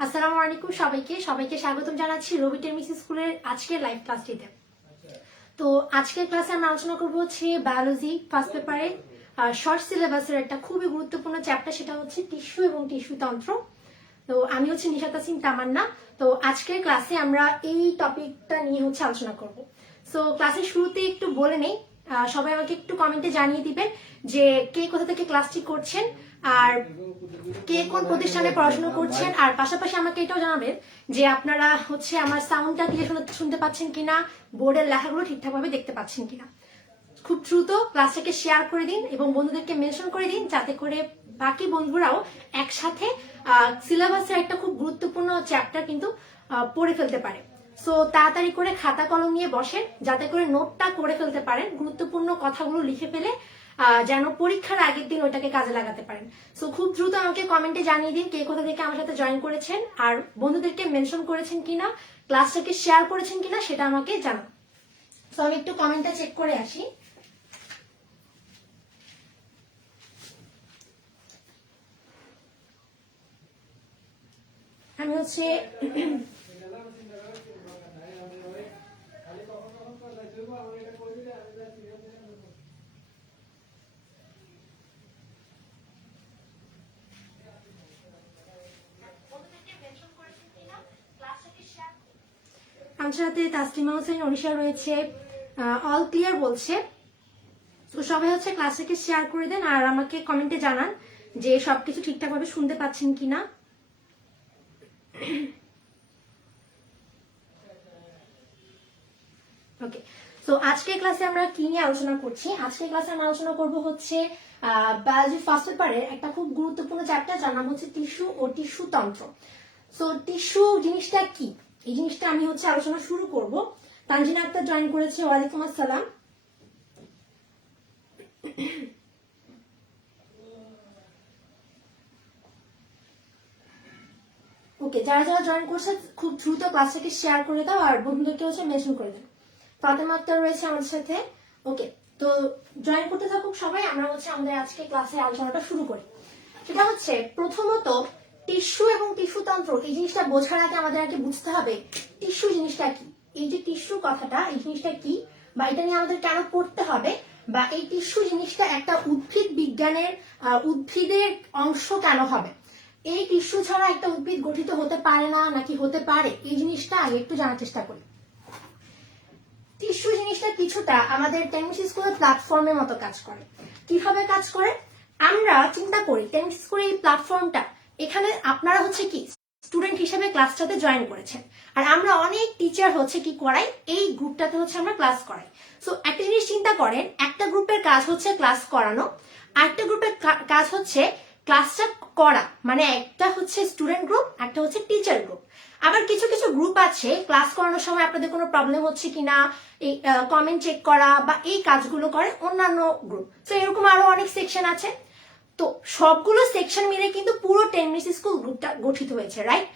আসসালামু আলাইকুম সবাইকে সবাইকে স্বাগতম জানাচ্ছি রবি টেমিস স্কুলের আজকের লাইভ ক্লাসটিতে। তো আজকের ক্লাসে আমরা আলোচনা করব হচ্ছে বায়োলজি ফার্স্ট পেপারে শর্ট সিলেবাসের একটা খুবই গুরুত্বপূর্ণ চ্যাপ্টার, সেটা হচ্ছে টিস্যু এবং টিস্যু তন্ত্র। তো আমি হচ্ছে নিশাত তাসিম তামান্না। তো আজকের ক্লাসে আমরা এই টপিকটা নিয়ে হচ্ছে আলোচনা করব। সো ক্লাসের শুরুতে একটু বলে নেই, সবাই আমাকে একটু কমেন্টে জানিয়ে দিবেন যে কে কোথা থেকে ক্লাসটি করছেন আর কে কোন প্রতিষ্ঠানে পড়াশোনা করছেন, আর পাশাপাশি আমাকে এটাও জানাবেন যে আপনারা হচ্ছে আমার সাউন্ডটা দিয়ে শুনতে পাচ্ছেন কিনা, বোর্ডের লেখাগুলো ঠিকঠাকভাবে দেখতে পাচ্ছেন কিনা। খুব দ্রুত ক্লাসটাকে শেয়ার করে দিন এবং বন্ধুদেরকে মেনশন করে দিন, যাতে করে বাকি বন্ধুরাও একসাথে সিলেবাসের একটা খুব গুরুত্বপূর্ণ চ্যাপ্টার কিন্তু পড়ে ফেলতে পারে। সো তাড়াতাড়ি করে খাতা কলম নিয়ে বসেন, যাতে করে নোটটা করে ফেলতে পারেন, গুরুত্বপূর্ণ কথাগুলো লিখে ফেলে যেন পরীক্ষার আগের দিন ওইটাকে কাজে লাগাতে পারেন। সো খুব দ্রুত আমাকে কমেন্টে জানিয়ে দিন কে কোথা থেকে আমার সাথে জয়েন করেছেন, আর বন্ধুদেরকে মেনশন করেছেন কিনা, ক্লাসটাকে শেয়ার করেছেন কিনা সেটা আমাকে জানান। সো আমি একটু কমেন্টটা চেক করে আসি। আমি হচ্ছে আমার সাথে তাসলিমা হোসেন অনিশা রয়েছে, অল ক্লিয়ার বলছে। তো সবাই হচ্ছে ক্লাসটাকে শেয়ার করে দেন আর আমাকে কমেন্টে জানান যে সবকিছু ঠিকঠাক ভাবে শুনতে পাচ্ছেন কিনা। ওকে, তো আজকের ক্লাসে আমরা কি নিয়ে আলোচনা করছি? আজকের ক্লাসে আমরা আলোচনা করব হচ্ছে বায়োলজি ফার্স্ট পেপারের একটা খুব গুরুত্বপূর্ণ চ্যাপ্টার, যার নাম হচ্ছে টিস্যু ও টিস্যু তন্ত্র। সো টিস্যু জিনিসটা কি, এই জিনিসটা আমি হচ্ছে আলোচনা শুরু করব। তানজিনা আক্তার জয়েন করেছে, ওয়ালাইকুম আসসালাম। ওকে, যারা যারা জয়েন করছে খুব দ্রুত ক্লাসটাকে শেয়ার করে দাও আর বন্ধুদেরকে হচ্ছে মেনশন করে দাও। ফাতেমা আক্তার রয়েছে আমাদের সাথে। ওকে, তো জয়েন করতে থাকুক সবাই, আমরা হচ্ছে আমাদের আজকে ক্লাসে আলোচনাটা শুরু করি। সেটা হচ্ছে প্রথমত টিস্যু এবং টিস্যু তন্ত্র, এই জিনিসটা বোঝার আগে আমাদের আগে বুঝতে হবে টিস্যু জিনিসটা কি। এই যে টিস্যু কথাটা, এই জিনিসটা কি বা এটা নিয়ে আমাদের কেন পড়তে হবে, বা এই টিস্যু জিনিসটা একটা উদ্ভিদ বিজ্ঞানের উদ্ভিদের অংশ কেন হবে, এই টিস্যু ছাড়া একটা উদ্ভিদ গঠিত হতে পারে না নাকি হতে পারে, এই জিনিসটা আগে একটু জানার চেষ্টা করি। টিস্যু জিনিসটা কিছুটা আমাদের টেনিস স্কুলের প্ল্যাটফর্মের মতো কাজ করে। কিভাবে কাজ করে আমরা চিন্তা করি, টেনিস স্কুলের এই প্ল্যাটফর্মটা, এখানে আপনারা হচ্ছে কি স্টুডেন্ট হিসেবে ক্লাসটাতে জয়েন করেছেন, আর আমরা অনেক টিচার হচ্ছে কি করাই, এই গ্রুপটাতে হচ্ছে আমরা ক্লাস করাই। সো একটা জিনিস চিন্তা করেন, একটা গ্রুপের কাজ হচ্ছে ক্লাস করানো, আরেকটা গ্রুপের কাজ হচ্ছে ক্লাসটা করা, মানে একটা হচ্ছে স্টুডেন্ট গ্রুপ, একটা হচ্ছে টিচার গ্রুপ। আবার কিছু কিছু গ্রুপ আছে ক্লাস করানোর সময় আপনাদের কোনো প্রবলেম হচ্ছে কিনা এই কমেন্ট চেক করা বা এই কাজগুলো করে অন্যান্য গ্রুপ। তো এরকম আরো অনেক সেকশন আছে। তো সবগুলো সেকশন মিলে কিন্তু পুরো টেনিস স্কুল গ্রুপটা গঠিত হয়েছে, রাইট?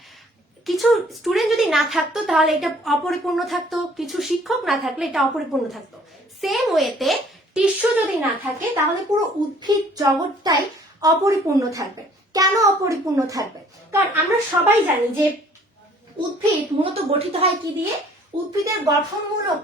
কিছু স্টুডেন্ট যদি না থাকতো তাহলে এটা অপরিপূর্ণ থাকতো, কিছু শিক্ষক না থাকলে এটা অপরিপূর্ণ থাকতো। সেম ওয়েতে টিস্যু যদি না থাকে তাহলে পুরো উদ্ভিদ জগৎটাই অপরিপূর্ণ থাকবে। কেন অপরিপূর্ণ থাকবে? কারণ আমরা সবাই জানি যে উদ্ভিদ মূলত গঠিত হয় কি দিয়ে? উদ্ভিদের গঠনমূলক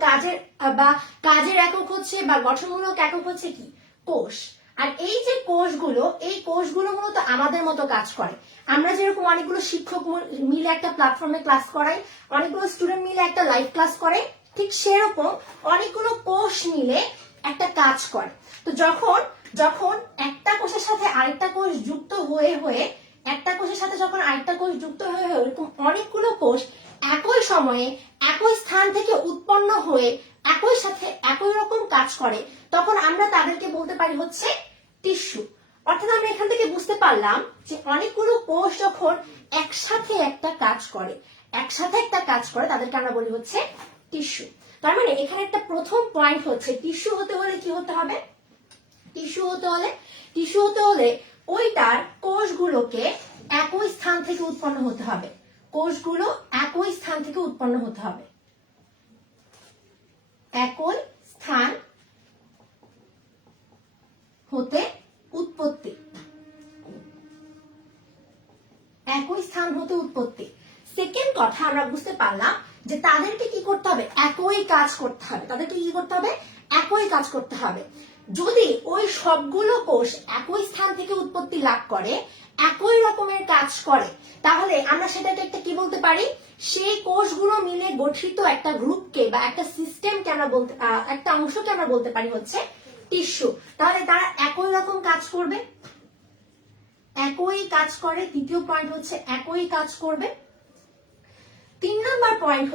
কাজের একক হচ্ছে বা গঠনমূলক একক হচ্ছে কি? কোষ। আর এই যে কোষগুলো, এই কোষগুলো মূলত আমাদের মতো কাজ করে। আমরা যেরকম অনেকগুলো শিক্ষক মিলে একটা প্ল্যাটফর্মে ক্লাস করাই, অনেকগুলো স্টুডেন্ট মিলে একটা লাইভ ক্লাস করে, ঠিক সেরকম অনেকগুলো কোষ মিলে একটা কাজ করে। তো যখন যখন একটা কোষের সাথে আরেকটা কোষ যুক্ত হয়ে হয়ে একটা কোষের সাথে যখন আরেকটা কোষ যুক্ত হয়ে এরকম অনেকগুলো কোষ একই সময়ে একই স্থান থেকে উৎপন্ন হয়ে একই সাথে একই রকম কাজ করে, তখন আমরা তাদেরকে বলতে পারি হচ্ছে টিস্যু। অর্থাৎ আমরা এখান থেকে বুঝতে পারলাম যে অনেকগুলো কোষ যখন একসাথে একটা কাজ করে, তাদেরকে আমরা বলি হচ্ছে টিস্যু। তার মানে এখানে একটা প্রথম পয়েন্ট হচ্ছে টিস্যু হতে হলে কি হতে হবে? টিস্যু হতে হলে ওইটার কোষগুলোকে একই স্থান থেকে উৎপন্ন হতে হবে। কোষগুলো একই স্থান থেকে উৎপন্ন হতে হবে, একই স্থান হতে উৎপত্তি। স্থান হতে উৎপত্তি। সেকেন্ড কথা আমরা বুঝতে পারলাম যে তাদেরকে কি করতে হবে, একই কাজ করতে হবে। তাদেরকে কি করতে হবে, একই কাজ করতে হবে। যদি ওই সবগুলো কোষ একই স্থান থেকে উৎপত্তি লাভ করে, একই রকমের কাজ করে, তাহলে আমরা সেটাকে একটা কি বলতে পারি, সেই কোষগুলো মিলে গঠিত একটা গ্রুপকে বা একটা সিস্টেমকে আমরা বলতে, একটা অংশকে আমরা বলতে পারি হচ্ছে টিস্যু। তাহলে তারা একই রকম কাজ করবে, একই কাজ করে। তৃতীয় পয়েন্ট হচ্ছে একই কাজ করবে। তিন নম্বর পয়েন্ট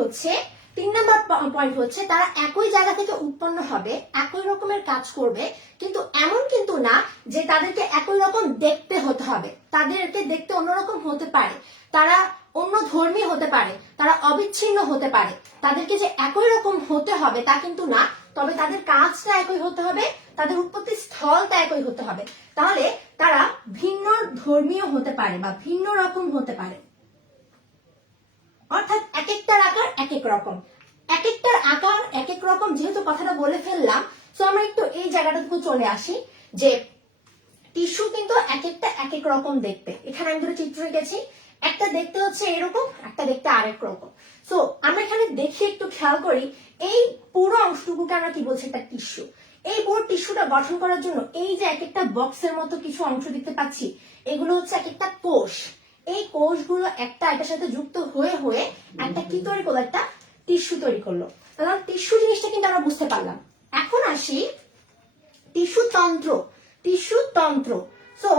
হচ্ছে তারা একই জায়গা থেকে উৎপন্ন হবে, একই রকমের কাজ করবে, কিন্তু এমন কিন্তু না যে তাদেরকে একই রকম দেখতে হতে হবে। তাদেরকে দেখতে অন্যরকম হতে পারে, তারা অন্য ধর্মী হতে পারে, তারা অবিচ্ছিন্ন হতে পারে। তাদেরকে যে একই রকম হতে হবে তা কিন্তু না, তবে তাদের কাজটা একই হতে হবে, তাদের উৎপত্তি স্থলটা একই হতে হবে। তাহলে তারা ভিন্ন ধর্মীয় হতে পারে বা ভিন্ন রকম হতে পারে। অর্থাৎ এক একটার আকার এক এক রকম, এক একটার আকার এক এক রকম। যেহেতু কথাটা বলে ফেললাম, তো আমরা একটু এই জায়গাটাতে চলে আসি যে টিস্যু কিন্তু এক একটা এক এক রকম দেখতে। এখানে আমি দুটো চিত্র রেখেছি, একটা দেখতে হচ্ছে এরকম, একটা দেখতে আরেক রকম। সো আমরা এখানে দেখে একটু খেয়াল করি, এই পুরো অংশটুকুকে আমরা কি বলছি, একটা টিস্যু। এই পুরো টিস্যুটা গঠন করার জন্য এই যে এক একটা বক্সের মতো কিছু অংশ দেখতে পাচ্ছি, এগুলো হচ্ছে এক একটা কোষ। এই কোষগুলো একটা এটার সাথে যুক্ত হয়ে হয়ে একটা কি তৈরি করলো, একটা টিস্যু তৈরি করলো। তাহলে টিস্যু জিনিসটা কিন্তু আমরা বুঝতে পারলাম। এখন আসি টিস্যু তন্ত্র। টিস্যু তন্ত্র, সো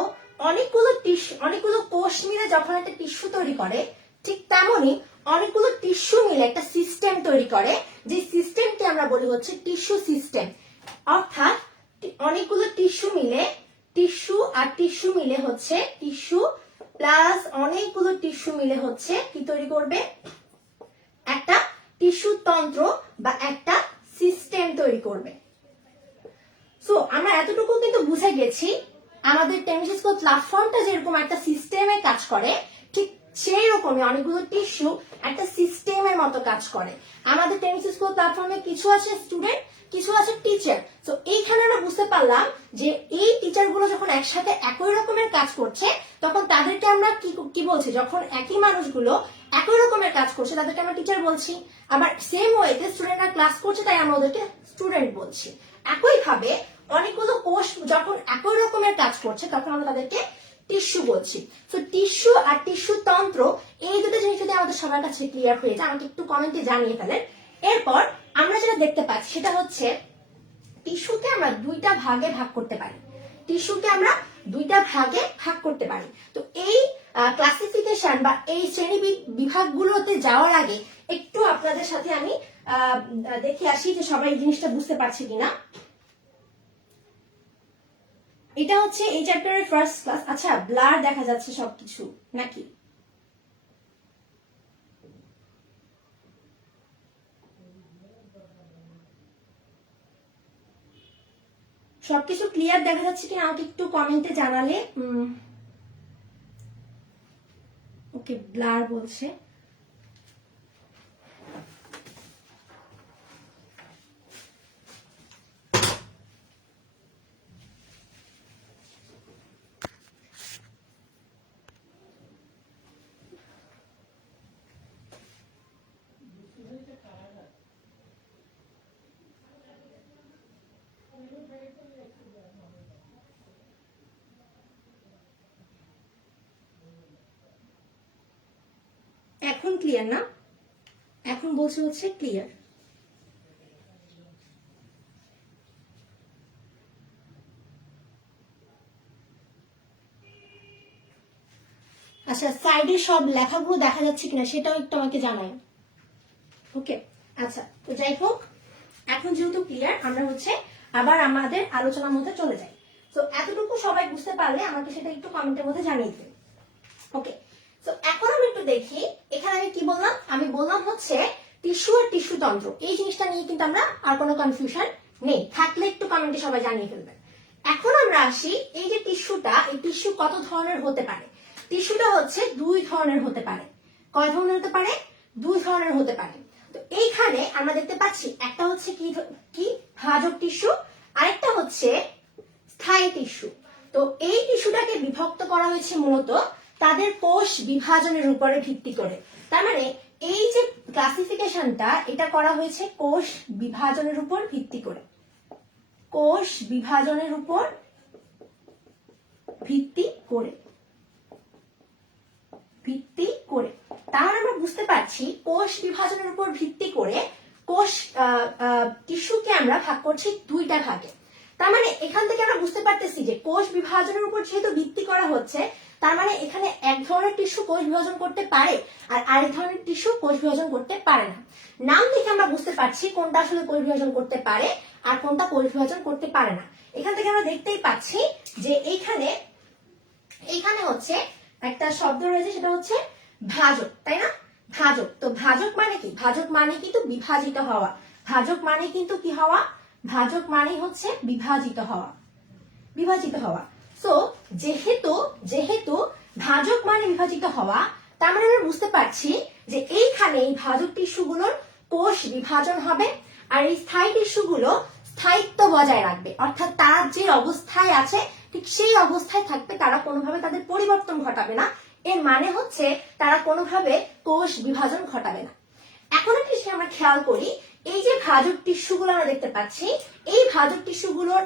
অনেকগুলো কোষ মিলে যখন একটা টিস্যু তৈরি করে, ঠিক তেমনি অনেকগুলো টিস্যু মিলে একটা সিস্টেম তৈরি করে, যে সিস্টেমকে আমরা বলি হচ্ছে টিস্যু সিস্টেম। অর্থাৎ অনেকগুলো টিস্যু মিলে, টিস্যু আর টিস্যু মিলে হচ্ছে টিস্যু প্লাস অনেকগুলো টিস্যু মিলে হচ্ছে কি তৈরি করবে, একটা টিস্যু তন্ত্র বা একটা সিস্টেম তৈরি করবে। সো আমরা এতটুকু কিন্তু বুঝে গেছি, আমাদের টেমিসিসকো প্ল্যাটফর্মটা যেরকম একটা সিস্টেমে কাজ করে, ঠিক সেই রকমই অনেকগুলো টিস্যু একটা সিস্টেমের মতো কাজ করে। আমাদের টেমিসিসকো প্ল্যাটফর্মে কিছু আছে স্টুডেন্ট, কিছু আছে টিচার। তো এইখানে আমরা বুঝতে পারলাম যে এই টিচার গুলো যখন একসাথে একই রকমের কাজ করছে, তখন তাদেরকে আমরা কি বলছি, যখন একই মানুষগুলো একই রকমের কাজ করছে তাদেরকে আমরা টিচার বলছি। আবার সেম ওয়েতে স্টুডেন্টরা ক্লাস করছে, তাই আমরা ওদেরকে স্টুডেন্ট বলছি। একইভাবে অনেকগুলো কোষ যখন একই রকমের কাজ করছে, তখন আমরা তাদেরকে টিস্যু বলছি। তো টিস্যু আর টিস্যু তন্ত্র, এই দুটো জিনিস যদি আমাদের সবার কাছে ক্লিয়ার হয়ে যায়, আমাকে একটু কমেন্টে জানিয়ে ফেলেন। এরপর আমরা যেটা দেখতে পাচ্ছি সেটা হচ্ছে টিস্যুকে আমরা দুইটা ভাগে ভাগ করতে পারি। টিস্যুকে আমরা দুইটা ভাগে ভাগ করতে পারি। তো এই ক্লাসিফিকেশন বা এই শ্রেণী বিভাগগুলোতে যাওয়ার আগে একটু আপনাদের সাথে আমি দেখে আসি যে সবাই এই জিনিসটা বুঝতে পারছে কিনা। এটা হচ্ছে এই চ্যাপ্টারের ফার্স্ট ক্লাস। আচ্ছা, ব্লার দেখা যাচ্ছে সবকিছু নাকি? সবকিছু ক্লিয়ার দেখা যাচ্ছে কিনা আমাকে একটু কমেন্টে জানালে। ওকে, ব্লার বলছে। এখন ক্লিয়ার না? এখন বলছে হচ্ছে ক্লিয়ার। আচ্ছা, সাইডে সব লেখাগুলো দেখা যাচ্ছে কিনা সেটাও একটু আমাকে জানাই। ওকে, আচ্ছা, তো যাই হোক, এখন যেহেতু ক্লিয়ার, আমরা হচ্ছে আবার আমাদের আলোচনার মধ্যে চলে যাই। তো এতটুকু সবাই বুঝতে পারলে আমাকে সেটা একটু কমেন্টের মধ্যে জানিয়ে দিন। ওকে, তো এখন আমি একটু দেখি এখানে আমি কি বললাম। আমি বললাম হচ্ছে টিস্যু আর টিস্যু তন্ত্র, এই জিনিসটা নিয়ে কিন্তু আমরা আর কোনো কনফিউশন নেই। থাকলে একটু কমেন্টে সবাই জানিয়ে ফেলবেন। এখন আমরা আসি, এই যে টিস্যুটা, এই টিস্যু কত ধরনের হতে পারে। টিস্যুটা হচ্ছে দুই ধরনের হতে পারে। কয় ধরনের হতে পারে? দুই ধরনের হতে পারে। তো এইখানে আমরা দেখতে পাচ্ছি একটা হচ্ছে কি ভাজক টিস্যু, আরেকটা হচ্ছে স্থায়ী টিস্যু। তো এই টিস্যুটাকে বিভক্ত করা হয়েছে মূলত তাদের কোষ বিভাজনের উপরে ভিত্তি করে। তার মানে এই যে ক্লাসিফিকেশনটা এটা করা হয়েছে কোষ বিভাজনের উপর ভিত্তি করে, কোষ বিভাজনের উপর ভিত্তি করে, ভিত্তি করে। তাহলে আমরা বুঝতে পারছি কোষ বিভাজনের উপর ভিত্তি করে কোষ টিস্যুকে আমরা ভাগ করছি দুইটা ভাগে। তার মানে এখান থেকে আমরা বুঝতে পারতেছি যে কোষ বিভাজনের উপর যেহেতু ভিত্তি করা হচ্ছে, তার মানে এখানে এক ধরনের টিস্যু কোষ বিভাজন করতে পারে আর আরেক ধরনের টিস্যু কোষ বিভাজন করতে পারে না। নাম দেখে আমরা বুঝতে পারছি কোনটা আসলে কোষ বিভাজন করতে পারে আর কোনটা কোষ বিভাজন করতে পারে না। এখান থেকে আমরা দেখতেই পাচ্ছি যে এইখানে হচ্ছে একটা শব্দ রয়েছে, সেটা হচ্ছে ভাজক, তাই না? ভাজক। তো ভাজক মানে কি? ভাজক মানে কিন্তু বিভাজিত হওয়া। ভাজক মানে কিন্তু কি হওয়া? ভাজক মানে হচ্ছে বিভাজিত হওয়া, বিভাজিত হওয়া। সো যেহেতু ভাজক মানে বিভাজিত হওয়া, তার মানে আমরা বুঝতে পারছি যে এইখানে এই ভাজক টিস্যুগুলোর কোষ বিভাজন হবে আর এই স্থায়ী টিস্যুগুলো স্থায়িত্ব বজায় রাখবে, অর্থাৎ তারা যে অবস্থায় আছে ঠিক সেই অবস্থায় থাকবে, তারা কোনোভাবে তাদের পরিবর্তন ঘটাবে না। এর মানে হচ্ছে তারা কোনোভাবে কোষ বিভাজন ঘটাবে না। এখন একটা জিনিস আমরা খেয়াল করি, এই যে ভাজক টিস্যুগুলো আমরা দেখতে পাচ্ছি, এই ভাজক টিস্যুগুলোর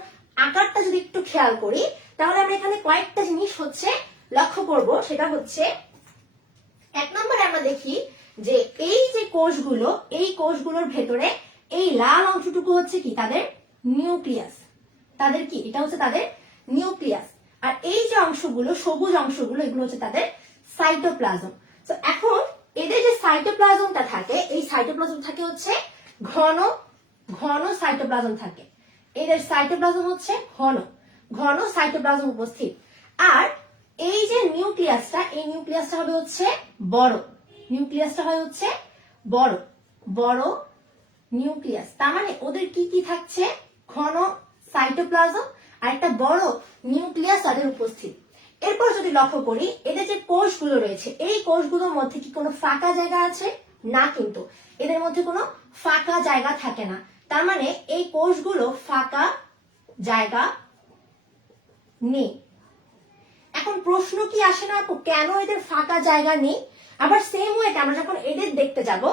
আকারটা যদি একটু খেয়াল করি, তাহলে আমরা এখানে কয়েকটা জিনিস হচ্ছে লক্ষ্য করব। সেটা হচ্ছে, এক নম্বরে আমরা দেখি যে এই যে কোষগুলো, এই কোষগুলোর ভেতরে এই লাল অংশটুকু হচ্ছে কি? তাদের নিউক্লিয়াস। তাদের কি? এটা হচ্ছে তাদের নিউক্লিয়াস। আর এই যে অংশগুলো, সবুজ অংশগুলো, এগুলো হচ্ছে তাদের সাইটোপ্লাজম। তো এখন এদের যে সাইটোপ্লাজমটা থাকে, এই সাইটোপ্লাজম থাকে হচ্ছে ঘন ঘন সাইটোপ্লাজম থাকে। এদের সাইটোপ্লাজম হচ্ছে ঘন ঘন সাইটোপ্লাজম উপস্থিত। আর এই যে নিউক্লিয়াসটা, এই নিউক্লিয়াসটা হবে হচ্ছে বড়, নিউক্লিয়াসটা হয় হচ্ছে বড় বড় নিউক্লিয়াস। তার মানে ওদের কি কি থাকছে? ঘন সাইটোপ্লাজম আর একটা বড় নিউক্লিয়াস তাদের উপস্থিত। এরপর যদি লক্ষ্য করি, এদের যে কোষগুলো রয়েছে, এই কোষগুলোর মধ্যে কি কোনো ফাঁকা জায়গা আছে? না, কিন্তু এদের মধ্যে কোনো ফাঁকা জায়গা থাকে না। তার মানে এই কোষগুলো ফাঁকা জায়গা নেই। এখন প্রশ্ন কি আসে না আপু, কেন এদের ফাঁকা জায়গা নেই? আবার সেম ওয়েতে আমরা যখন এদের দেখতে যাব,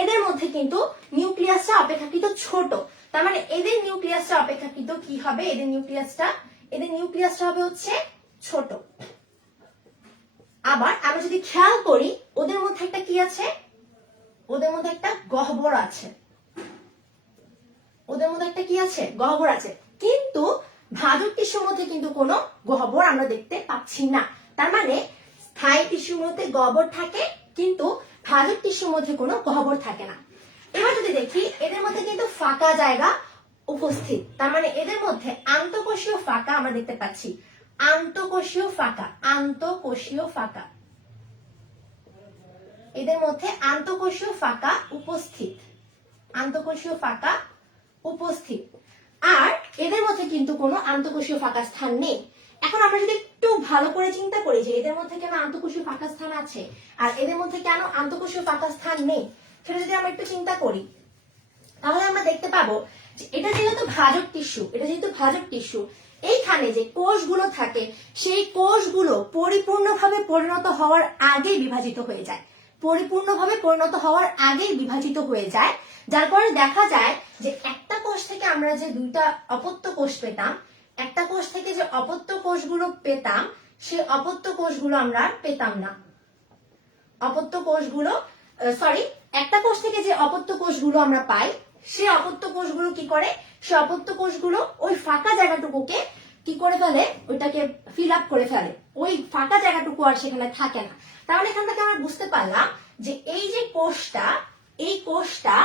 এদের মধ্যে কিন্তু নিউক্লিয়াসটা অপেক্ষাকৃত ছোট। তার মানে এদের নিউক্লিয়াসটা অপেক্ষাকৃত কি হবে? এদের নিউক্লিয়াসটা হবে হচ্ছে ছোট। আবার আমরা যদি খেয়াল করি, ওদের মধ্যে একটা কি আছে? ওদের মধ্যে একটা গহ্বর আছে। ওদের মধ্যে একটা কি আছে? গহ্বর আছে। কিন্তু ভাজক টিস্যুর মধ্যে কিন্তু কোনো গহ্বর আমরা দেখতে পাচ্ছি না। তার মানে স্থায়ী টিস্যুর মধ্যে গহ্বর থাকে, কিন্তু ভাজক টিস্যুর মধ্যে কোনো গহ্বর থাকে না। এবার যদি দেখি, এদের মধ্যে কিন্তু ফাঁকা জায়গা উপস্থিত। তার মানে এদের মধ্যে আন্তঃকোষীয় ফাঁকা আমরা দেখতে পাচ্ছি। আন্তঃকোষীয় ফাঁকা, আন্তঃকোষীয় ফাঁকা, এদের মধ্যে আন্তঃকোষীয় ফাঁকা উপস্থিত, আন্তঃকোষীয় ফাঁকা উপস্থিত। আর এদের মধ্যে কিন্তু কোনো আন্তঃকোষীয় ফাঁকা স্থান নেই। এখন আমরা যদি একটু ভালো করে চিন্তা করি যে এদের মধ্যে কেন আন্তঃকোষীয় ফাঁকা স্থান আছে আর এদের মধ্যে কেন আন্তঃকোষীয় ফাঁকা স্থান নেই, সেটা যদি আমরা একটু চিন্তা করি, তাহলে আমরা দেখতে পাবো যে এটা যেহেতু ভাজক টিস্যু, এইখানে যে কোষগুলো থাকে, সেই কোষগুলো পরিপূর্ণভাবে পরিণত হওয়ার আগেই বিভাজিত হয়ে যায়, পরিপূর্ণভাবে পরিণত হওয়ার আগেই বিভাজিত হয়ে যায়। যার কারণে দেখা যায় যে একটা কোষ থেকে আমরা যে দুইটা অপত্য কোষ পেতাম, একটা কোষ থেকে যে অপত্য কোষগুলো পেতাম, সেই অপত্য কোষগুলো আমরা পেতাম না। অপত্য কোষগুলো একটা কোষ থেকে যে অপত্য কোষগুলো আমরা পাই, সেই অপত্য কোষগুলো কি করে? সে অপত্য কোষগুলো ওই ফাঁকা জায়গাটুকুকে কি করে ফেলে? ওইটাকে ফিল আপ করে ফেলে। ওই ফাঁকা জায়গাটুকু আর সেখানে থাকে না। তাহলে এখান থেকে আমরা বুঝতে পারলাম যে এই যে কোষটা, এই কোষটা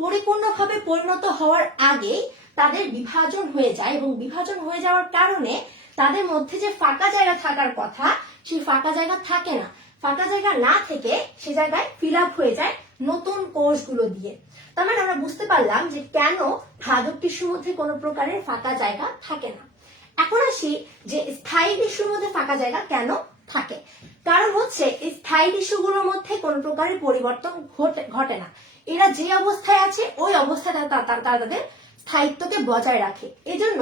পরিপূর্ণভাবে পরিণত হওয়ার আগেই তাদের বিভাজন হয়ে যায়, এবং বিভাজন হয়ে যাওয়ার কারণে তাদের মধ্যে যে ফাঁকা জায়গা থাকার কথা, সেই ফাঁকা জায়গা থাকে না। ফাঁকা জায়গা না থেকে সে জায়গায় ফিল আপ হয়ে যায় নতুন কোষগুলো দিয়ে। তার মানে আমরা বুঝতে পারলাম যে কেন ভাজক টিস্যুর মধ্যে কোনো প্রকারের ফাঁকা জায়গা থাকে না। এখন আসি যে স্থায়ী টিস্যুর মধ্যে ফাঁকা জায়গা কেন থাকে। কারণ হচ্ছে স্থায়ী টিস্যুগুলোর মধ্যে কোনো প্রকারের পরিবর্তন ঘটে না। এরা যে অবস্থায় আছে ওই অবস্থায় তারা তাদের স্থায়িত্বকে বজায় রাখে। এজন্য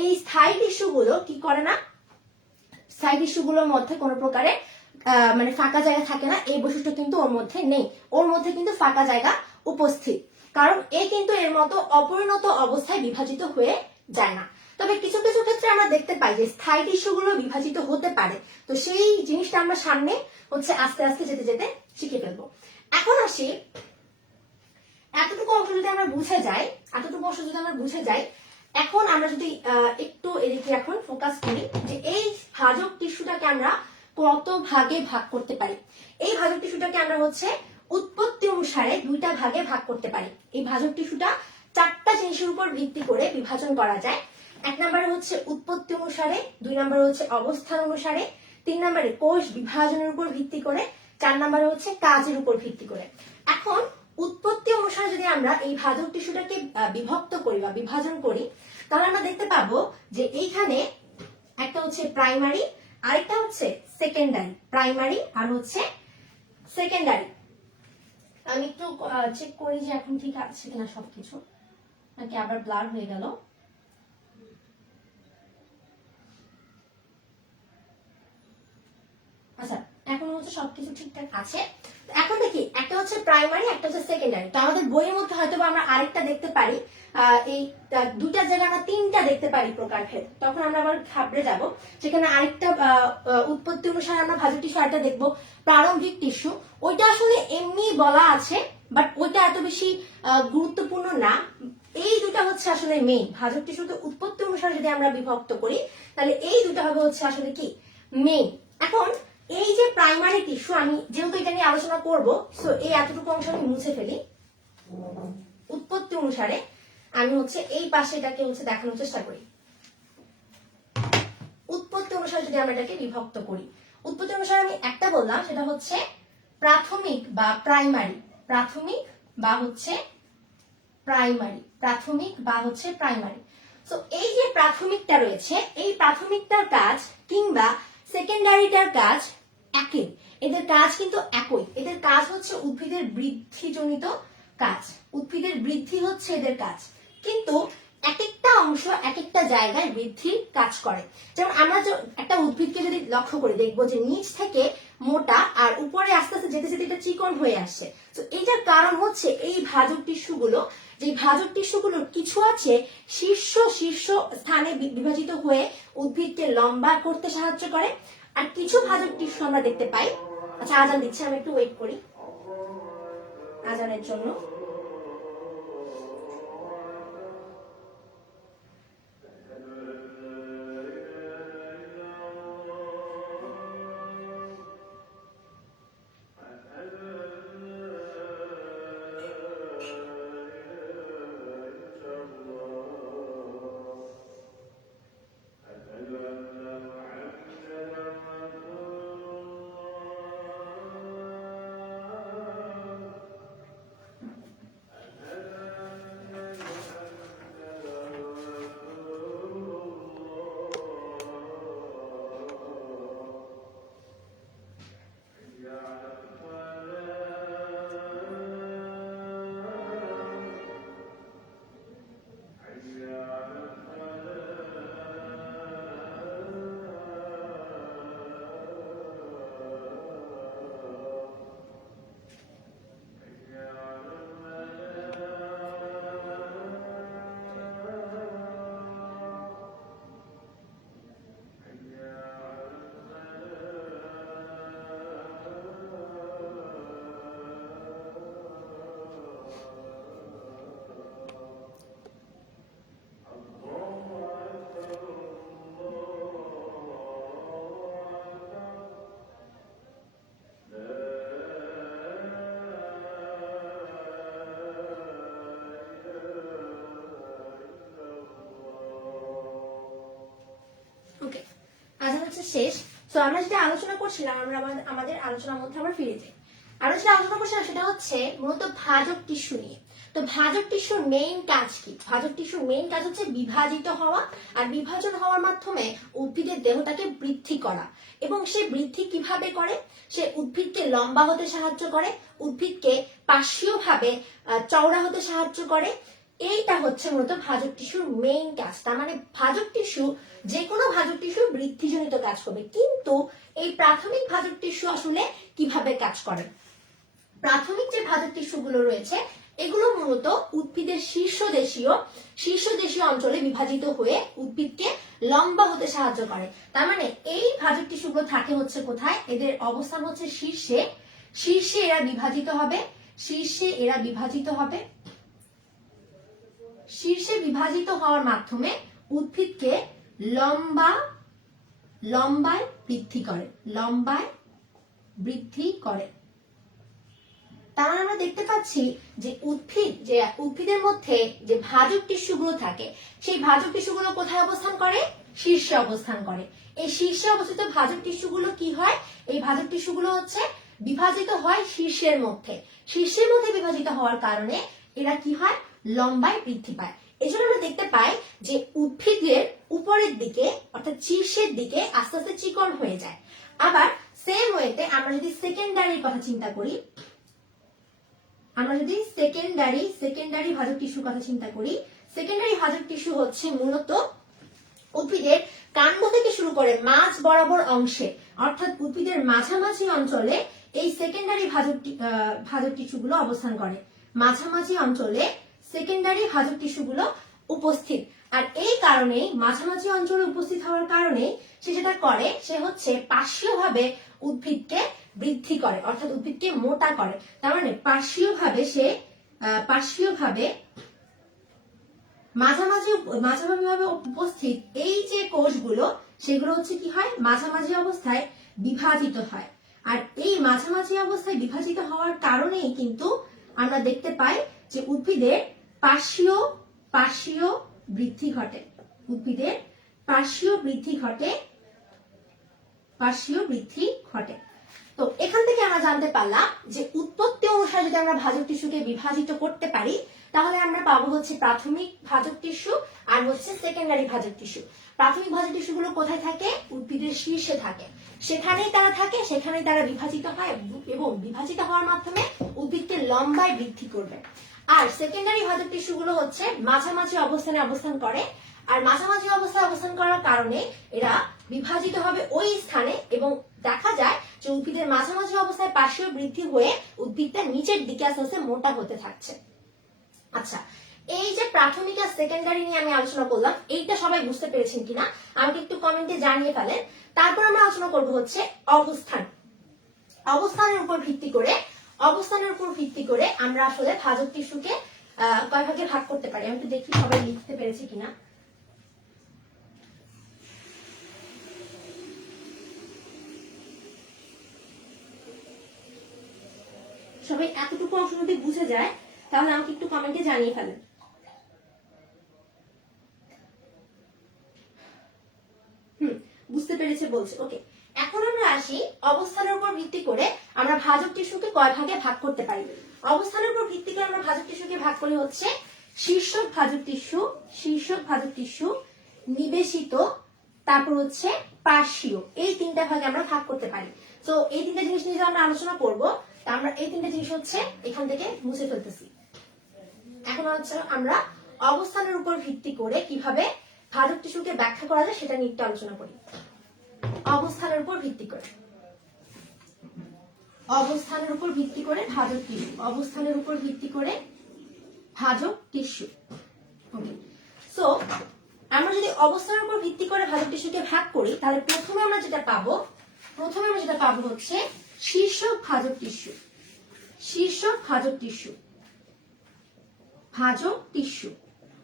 এই স্থায়ী টিস্যুগুলো কি করে না, স্থায়ী টিস্যুগুলোর মধ্যে কোনো প্রকারের মানে ফাঁকা জায়গা থাকে না, এই বৈশিষ্ট্য কিন্তু ওর মধ্যে নেই। ওর মধ্যে কিন্তু ফাঁকা জায়গা উপস্থিত, কারণ এ কিন্তু এর মতো অপরিণত অবস্থায় বিভাজিত হয়ে যায় না। তবে কিছু কিছু ক্ষেত্রে আমরা দেখতে পাই যে স্থায়ী টিস্যুগুলো বিভাজিত হতে পারে। তো সেই জিনিসটা আমরা সামনে হচ্ছে আস্তে আস্তে যেতে যেতে শিখে ফেলবো। এখন আসি, এতটুকু অংশ যদি আমরা বুঝে যাই, এখন আমরা যদি একটু এদিকে এখন ফোকাস করি যে এই ভাজক টিস্যুটাকে আমরা কত ভাগে ভাগ করতে পারি। এই ভাজক টিস্যুটাকে আমরা হচ্ছে উৎপত্তি অনুসারে দুইটা ভাগে ভাগ করতে পারি। এই ভাজক টিস্যুটা চারটা জিনিসের উপর ভিত্তি করে বিভাজন করা যায়। এক নম্বরে হচ্ছে উৎপত্তি অনুসারে, দুই নম্বরে হচ্ছে অবস্থান অনুসারে, তিন নম্বরে কোষ বিভাজনের উপর ভিত্তি করে, চার নম্বরে হচ্ছে কাজের উপর ভিত্তি করে। এখন উৎপত্তি অনুসারে যদি আমরা এই ভাজক টিস্যুটাকে বিভক্ত করি বা বিভাজন করি, তাহলে আমরা দেখতে পাবো যে এইখানে একটা হচ্ছে প্রাইমারি, আরেকটা হচ্ছে সেকেন্ডারি। প্রাইমারি আর হচ্ছে সেকেন্ডারি। আমি একটু চেক করি যে এখন ঠিক আছে কিনা সবকিছু, নাকি আবার ব্লার হয়ে গেল। আচ্ছা, এখন হচ্ছে সবকিছু ঠিকঠাক আছে। এখন দেখি, একটা হচ্ছে প্রাইমারি, একটা হচ্ছে সেকেন্ডারি। তো আমাদের বইয়ের মধ্যে হয়তো আমরা আরেকটা দেখতে পারি, এই দুইটা জায়গায় আমরা তিনটা দেখতে পারি প্রকারভেদ। তখন আমরা আবার ঘাবড়ে যাব, যেখানে আরেকটা উৎপত্তি অনুসারে আমরা ভাজক টিস্যু আরেকটা দেখবো প্রারম্ভিক টিস্যু। ওইটা আসলে এমনি বলা আছে, বাট ওইটা এত বেশি গুরুত্বপূর্ণ না। এই দুটা হচ্ছে আসলে মেইন। ভাজক টিস্যুকে উৎপত্তি অনুসারে যদি আমরা বিভক্ত করি, তাহলে এই দুটা হবে হচ্ছে আসলে কি মেইন। এখন এই যে প্রাইমারি টিস্যু, আমি যেহেতু এটা নিয়ে আলোচনা করব, সো এই এতটুকু অংশ আমি মুছে ফেলি। উৎপত্তি অনুসারে আমি হচ্ছে এই পাশে এটাকে হচ্ছে দেখানোর চেষ্টা করি। উৎপত্তি অনুসারে যদি আমরা এটাকে বিভক্ত করি, উৎপত্তি অনুসারে আমি একটা বললাম, সেটা হচ্ছে প্রাথমিক বা প্রাইমারি। প্রাথমিক বা হচ্ছে প্রাইমারি, প্রাথমিক বা হচ্ছে প্রাইমারি। সো এই যে প্রাথমিকটা রয়েছে, এই প্রাথমিকটার কাজ কিংবা সেকেন্ডারিটার কাজ একই। এদের কাজ কিন্তু একই। এদের কাজ হচ্ছে উদ্ভিদের বৃদ্ধিজনিত কাজ। উদ্ভিদের বৃদ্ধি হচ্ছে এদের কাজ, কিন্তু এক একটা অংশ এক একটা জায়গায় বৃদ্ধির কাজ করে। যেমন আমরা একটা উদ্ভিদকে যদি লক্ষ্য করে দেখবো যে নিচ থেকে মোটা আর উপরে আস্তে আস্তে যেতে যেতে এটা চিকন হয়ে আসছে। তো এইটার কারণ হচ্ছে এই ভাজক টিস্যুগুলো, যে ভাজক টিস্যুগুলোর কিছু আছে শীর্ষ শীর্ষ স্থানে বিভাজিত হয়ে উদ্ভিদকে লম্বা করতে সাহায্য করে, আর কিছু ভাজক টিস্যু আমরা দেখতে পাই। আচ্ছা, আজান দিচ্ছে, আমি একটু ওয়েট করি আজানের জন্য। শেষ। তো আমরা যেটা আলোচনা করছিলাম, আমরা আমাদের আলোচনার মধ্যে আবার ফিরে যাই। আরো যেটা আলোচনা করছিলাম সেটা হচ্ছে মূলত ভাজক টিস্যু নিয়ে। তো ভাজক টিস্যুর মেইন কাজ কি? ভাজক টিস্যুর মেইন কাজ হচ্ছে বিভাজিত হওয়া, আর বিভাজন হওয়ার মাধ্যমে উদ্ভিদের দেহটাকে বৃদ্ধি করা। এবং সে বৃদ্ধি কিভাবে করে? সে উদ্ভিদকে লম্বা হতে সাহায্য করে, উদ্ভিদকে পার্শ্বীয়ভাবে চওড়া হতে সাহায্য করে, এইটা হচ্ছে মূলত ভাজক টিস্যুর মেইন কাজ। তার মানে ভাজক টিস্যু, যে কোনো ভাজক টিস্যু বৃদ্ধিজনিত কাজ করবে। কিন্তু এই প্রাথমিক ভাজক টিস্যু আসলে কিভাবে কাজ করে? প্রাথমিক যে ভাজক টিস্যুগুলো রয়েছে এগুলো মূলত উদ্ভিদের শীর্ষদেশীয় অঞ্চলে বিভাজিত হয়ে উদ্ভিদকে লম্বা হতে সাহায্য করে। তার মানে এই ভাজক টিস্যুগুলো থাকে হচ্ছে কোথায়? এদের অবস্থান হচ্ছে শীর্ষে এরা বিভাজিত হবে। শীর্ষে বিভাজিত হওয়ার মাধ্যমে উদ্ভিদকে লম্বায় বৃদ্ধি করে। তার মানে আমরা দেখতে পাচ্ছি যে উদ্ভিদের মধ্যে যে ভাজক টিস্যুগুলো থাকে সেই ভাজক টিস্যুগুলো কোথায় অবস্থান করে? শীর্ষে অবস্থান করে। এই শীর্ষে অবস্থিত ভাজক টিস্যুগুলো কি হয়? এই ভাজক টিস্যুগুলো হচ্ছে বিভাজিত হয় শীর্ষের মধ্যে বিভাজিত হওয়ার কারণে এরা কি হয়? লম্বায় বৃদ্ধি পায়। এজন্য আমরা দেখতে পাই যে উদ্ভিদের উপরের দিকে অর্থাৎ শীর্ষের দিকে আস্তে আস্তে চিকন হয়ে যায়। আবার সেম ওয়েতে আমরা যদি সেকেন্ডারির কথা চিন্তা করি, সেকেন্ডারি ভাজক টিস্যুর কথা চিন্তা করি, সেকেন্ডারি ভাজক টিস্যু হচ্ছে মূলত উদ্ভিদের কাণ্ড থেকে শুরু করে মাঝ বরাবর অংশে অর্থাৎ উদ্ভিদের মাঝামাঝি অঞ্চলে এই সেকেন্ডারি ভাজক টিস্যুগুলো অবস্থান করে। মাঝামাঝি অঞ্চলে সেকেন্ডারি ভাজক টিস্যুগুলো উপস্থিত। আর এই কারণে মাঝামাঝি অঞ্চলে উপস্থিত হওয়ার কারণে সে যেটা করে সে হচ্ছে পার্শ্বীয়ভাবে উদ্ভিদকে বৃদ্ধি করে অর্থাৎ উদ্ভিদকে মোটা করে। তার মানে পার্শ্বীয়ভাবে মাঝামাঝিভাবে উপস্থিত এই যে কোষগুলো সেগুলো হচ্ছে কি হয়? মাঝামাঝি অবস্থায় বিভাজিত হয়। আর এই মাঝামাঝি অবস্থায় বিভাজিত হওয়ার কারণেই কিন্তু আমরা দেখতে পাই যে উদ্ভিদের পার্শ্বীয় বৃদ্ধি ঘটে। তো এখান থেকে আমরা জানতে পারলাম যে উৎপত্তি অনুসারে যদি আমরা ভাজক টিস্যুকে বিভাজিত করতে পারি তাহলে আমরা পাবো হচ্ছে প্রাথমিক ভাজক টিস্যু আর হচ্ছে সেকেন্ডারি ভাজক টিস্যু। প্রাথমিক ভাজক টিস্যুগুলো কোথায় থাকে? উদ্ভিদের শীর্ষে থাকে। সেখানেই তারা বিভাজিত হয় এবং বিভাজিত হওয়ার মাধ্যমে উদ্ভিদকে লম্বায় বৃদ্ধি করবে। আর সেকেন্ডারি ভাজক টিস্যুগুলো হচ্ছে মাঝামাঝি অবস্থানে অবস্থান করে। আর মাঝামাঝি অবস্থায় অবস্থান করার কারণে এরা বিভাজিত হবে ওই স্থানে এবং দেখা যায় যে উদ্ভিদের মাঝামাঝি অবস্থায় পার্শ্বীয় বৃদ্ধি হয়ে উদ্ভিদটা নিচের দিকে আস্তে আস্তে মোটা হতে থাকছে। আচ্ছা, এই যে প্রাথমিক আর সেকেন্ডারি নিয়ে আমি আলোচনা করলাম, এইটা সবাই বুঝতে পেরেছেন কিনা আমাকে একটু কমেন্টে জানিয়ে ফেলেন। তারপর আমরা আলোচনা করব হচ্ছে অবস্থানের উপর ভিত্তি করে আমরা আসলে ভাজক টিস্যুকে কয় ভাগে ভাগ করতে পারি। আমি একটু দেখি সবাই লিখতে পেরেছে কিনা। সবাই এতটুকু অংশ যদি বুঝে যায় তাহলে আমাকে একটু কমেন্টে জানিয়ে ফেলেন। বুঝতে পেরেছে বলছে। ওকে, এখন আমরা আসি অবস্থানের উপর ভিত্তি করে আমরা ভাজক টিস্যুকে কয় ভাগে ভাগ করতে পারি। অবস্থানের উপর ভিত্তি করে আমরা ভাজক টিস্যুকে ভাগ করি হচ্ছে শীর্ষক ভাজক টিস্যু, নিবেশিত, তারপর হচ্ছে পার্শ্বীয়। এই তিনটা ভাগে আমরা ভাগ করতে পারি। তো এই তিনটা জিনিস নিয়ে আমরা আলোচনা করব। আমরা এই তিনটা জিনিস হচ্ছে এখান থেকে মুছে ফেলতেছি। এখন হচ্ছে আমরা অবস্থানের উপর ভিত্তি করে কিভাবে ভাজক টিস্যুকে ব্যাখ্যা করা যায় সেটা নিয়ে একটু আলোচনা করি। অবস্থানের উপর ভিত্তি করে ভাজক টিস্যু। ওকে, সো আমরা যদি অবস্থানের উপর ভিত্তি করে ভাজক টিস্যুকে ভাগ করি তাহলে প্রথমে আমরা যেটা পাবো হচ্ছে শীর্ষক ভাজক টিস্যু।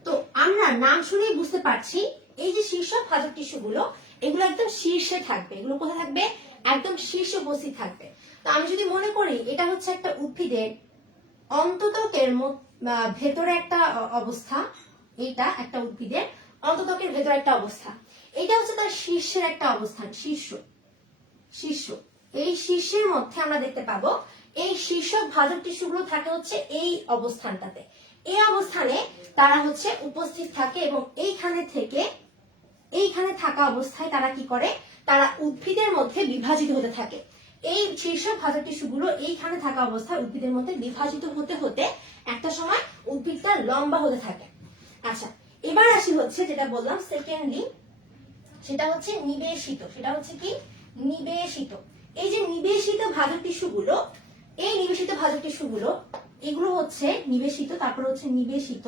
তো আমরা নাম শুনেই বুঝতে পারছি এই যে শীর্ষক ভাজক টিস্যুগুলো এগুলো একদম শীর্ষে থাকবে। এগুলো কোথায় থাকবে? একদম শীর্ষে উপস্থিত থাকবে। তো আমি যদি মনে করি এটা হচ্ছে একটা উদ্ভিদের অন্তত্বকের ভেতরে একটা অবস্থা, এইটা একটা উদ্ভিদের অন্তত্বকের ভেতরে একটা অবস্থা, এটা হচ্ছে তার শীর্ষের একটা অবস্থান। শীর্ষ এই শীর্ষের মধ্যে আমরা দেখতে পাবো এই শীর্ষক ভাজক টিস্যুগুলো থাকে হচ্ছে এই অবস্থানটাতে। এই অবস্থানে তারা হচ্ছে উপস্থিত থাকে এবং এইখানে থাকা অবস্থায় তারা কি করে? তারা উদ্ভিদের মধ্যে বিভাজিত হতে থাকে। এই শীর্ষ ভাজক টিস্যুগুলো এইখানে থাকা অবস্থায় উদ্ভিদের মধ্যে বিভাজিত হতে হতে একটা সময় উদ্ভিদটা লম্বা হতে থাকে। আচ্ছা, এবার আসি হচ্ছে যেটা বললাম সেকেন্ডলি, সেটা হচ্ছে নিবেশিত। সেটা হচ্ছে কি? নিবেশিত। এই যে নিবেশিত ভাজক টিস্যুগুলো, এই নিবেশিত ভাজক টিস্যুগুলো এগুলো হচ্ছে নিবেশিত, তারপর হচ্ছে নিবেশিত।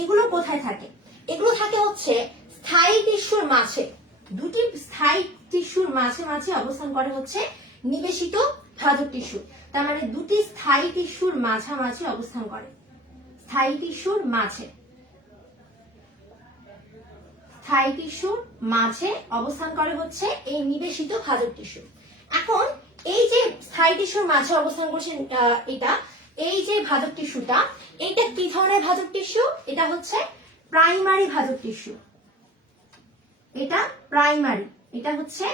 এগুলো কোথায় থাকে? এগুলো থাকে হচ্ছে স্থায়ী টিস্যুর মাঝে। দুটি স্থায়ী টিস্যুর মাঝে মাঝে অবস্থান করে হচ্ছে নিবেশিত ভাজক টিস্যু। তার মানে দুটি স্থায়ী টিস্যুর মাঝামাঝি অবস্থান করে। স্থায়ী টিস্যুর মাঝে, স্থায়ী টিস্যুর মাঝে অবস্থান করে হচ্ছে এই নিবেশিত ভাজক টিস্যু। এখন এই যে স্থায়ী টিস্যুর মাঝে অবস্থান করছে এটা, এই যে ভাজক টিস্যুটা, এটা কি ধরনের ভাজক টিস্যু? এটা হচ্ছে প্রাইমারি ভাজক টিস্যু। এটা প্রাইমারি, এটা হচ্ছে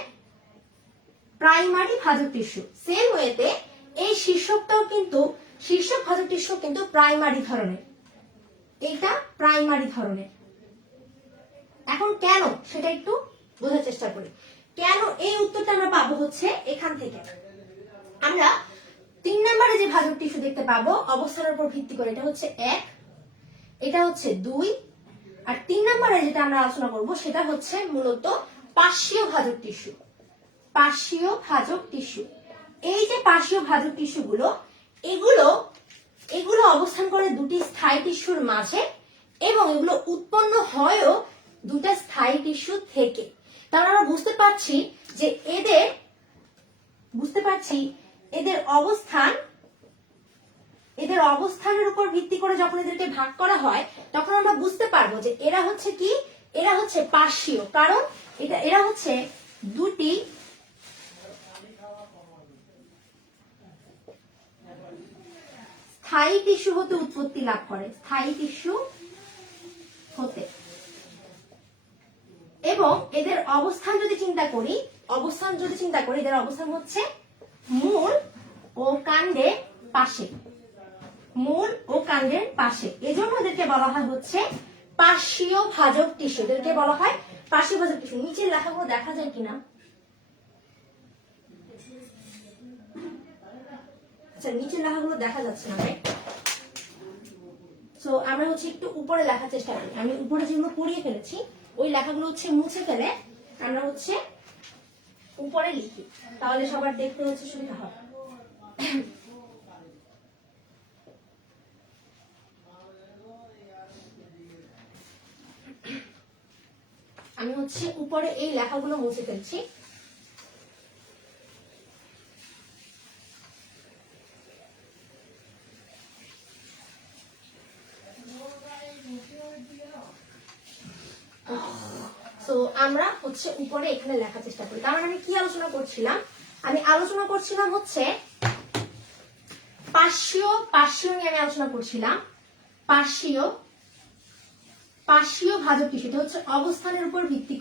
প্রাইমারি ভাজক টিস্যু। সেম ওয়েতে এই শীর্ষকটাও কিন্তু, শীর্ষক ভাজক টিস্যু কিন্তু প্রাইমারি ধরনের। এটা প্রাইমারি ধরনের। এখন কেন সেটা একটু বোঝার চেষ্টা করি। কেন এই উত্তরটা আমরা পাবো হচ্ছে এখান থেকে। আমরা 3 নম্বরে যে ভাজক টিস্যু দেখতে পাবো অবস্থানের উপর ভিত্তি করে, এটা হচ্ছে 1, এটা হচ্ছে 2, আর 3 নম্বরে যেটা আমরা আলোচনা করব সেটা হচ্ছে মূলত পার্শ্বীয় ভাজক টিস্যু। পার্শ্বীয় ভাজক টিস্যু, এই যে পার্শ্বীয় ভাজক টিস্যুগুলো, এগুলো অবস্থান করে দুটি স্থায়ী টিস্যুর মাঝে, এবং এগুলো উৎপন্ন হয়ও দুটা স্থায়ী টিস্যু থেকে। তাহলে আমরা বুঝতে পারছি যে এদের অবস্থানের উপর ভিত্তি করে যখন এদেরকে ভাগ করা হয় তখন আমরা বুঝতে পারবো যে এরা হচ্ছে কি? এরা হচ্ছে পার্শ্বীয়। কারণ এরা হচ্ছে দুটি স্থায়ী টিস্যু হতে উৎপত্তি লাভ করে। স্থায়ী টিস্যু হতে। এবং এদের অবস্থান যদি চিন্তা করি, এদের অবস্থান হচ্ছে মূল ও কাণ্ডের পাশে। মূল ও কাণ্ডের পাশে। এজন্য এদেরকে বলা হয় হচ্ছে পার্শ্বীয় ভাজক টিস্যু। এদেরকে বলা হয় পার্শ্বীয় ভাজক টিস্যু। নিচের লেখাগুলো দেখা যায় কিনা? আচ্ছা, নিচের লেখাগুলো দেখা যাচ্ছে না। সো আমরা হচ্ছে একটু উপরে লেখার চেষ্টা করি। আমি উপরে যেগুলো পড়িয়ে ফেলেছি ওই লেখাগুলো হচ্ছে মুছে ফেলে আমরা হচ্ছে উপরে লিখি, তাহলে সবার দেখতে হচ্ছে সুবিধা হবে। আমি হচ্ছে উপরে এই লেখাগুলো মুছে ফেলছি। তো আমরা হচ্ছে উপরে এখানে লেখার চেষ্টা করি। তার মানে আমি কি আলোচনা করছিলাম? আমি আলোচনা করছিলাম হচ্ছে পার্শ্বীয় নিয়ে আমি আলোচনা করছিলাম। পার্শ্বীয় ভাজক টিস্যু, এটা হচ্ছে অবস্থানের উপর ভিত্তি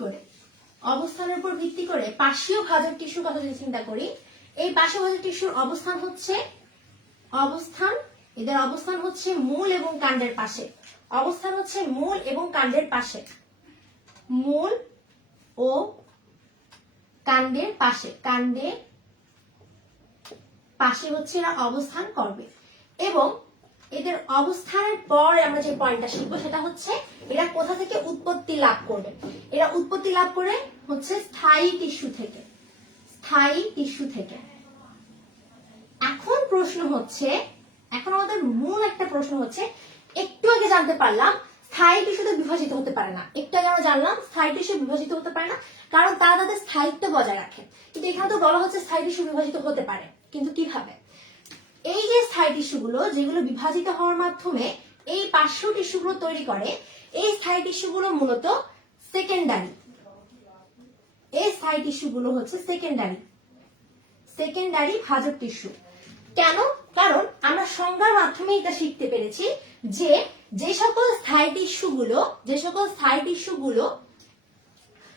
করে পার্শ্বীয় ভাজক টিস্যুর কথা যদি চিন্তা করি, এই পার্শ্বীয় ভাজক টিস্যুর এদের অবস্থান হচ্ছে মূল এবং কাণ্ডের পাশে। মূল ও কাণ্ডের পাশে হচ্ছে এরা অবস্থান করবে। এবং এদের অবস্থানের পর আমরা যে পয়েন্টটা শিখবো সেটা হচ্ছে এরা কোথা থেকে উৎপত্তি লাভ করবে। এরা উৎপত্তি লাভ করে হচ্ছে স্থায়ী টিস্যু থেকে। এখন আমাদের মূল একটা প্রশ্ন হচ্ছে, একটু আগে জানতে পারলাম স্থায়ী টিস্যুতে বিভাজিত হতে পারে না। একটু আগে আমরা জানলাম স্থায়ী টিস্যু বিভাজিত হতে পারে না কারণ তারা তাদের স্থায়িত্ব বজায় রাখে। কিন্তু এখানে তো বলা হচ্ছে স্থায়ী টিস্যু বিভাজিত হতে পারে, কিন্তু কিভাবে? এই যে স্থায়ী টিস্যুগুলো যেগুলো বিভাজিত হওয়ার মাধ্যমে এই পার্শ্ব টিস্যুগুলো তৈরি করে, এই স্থায়ী টিস্যুগুলো মূলত সেকেন্ডারি। এই স্থায়ী টিস্যুগুলো হচ্ছে সেকেন্ডারি ভাজক টিস্যু। কেন? কারণ আমরা সংজ্ঞার মাধ্যমে এটা শিখতে পেরেছি যে সকল স্থায়ী টিস্যুগুলো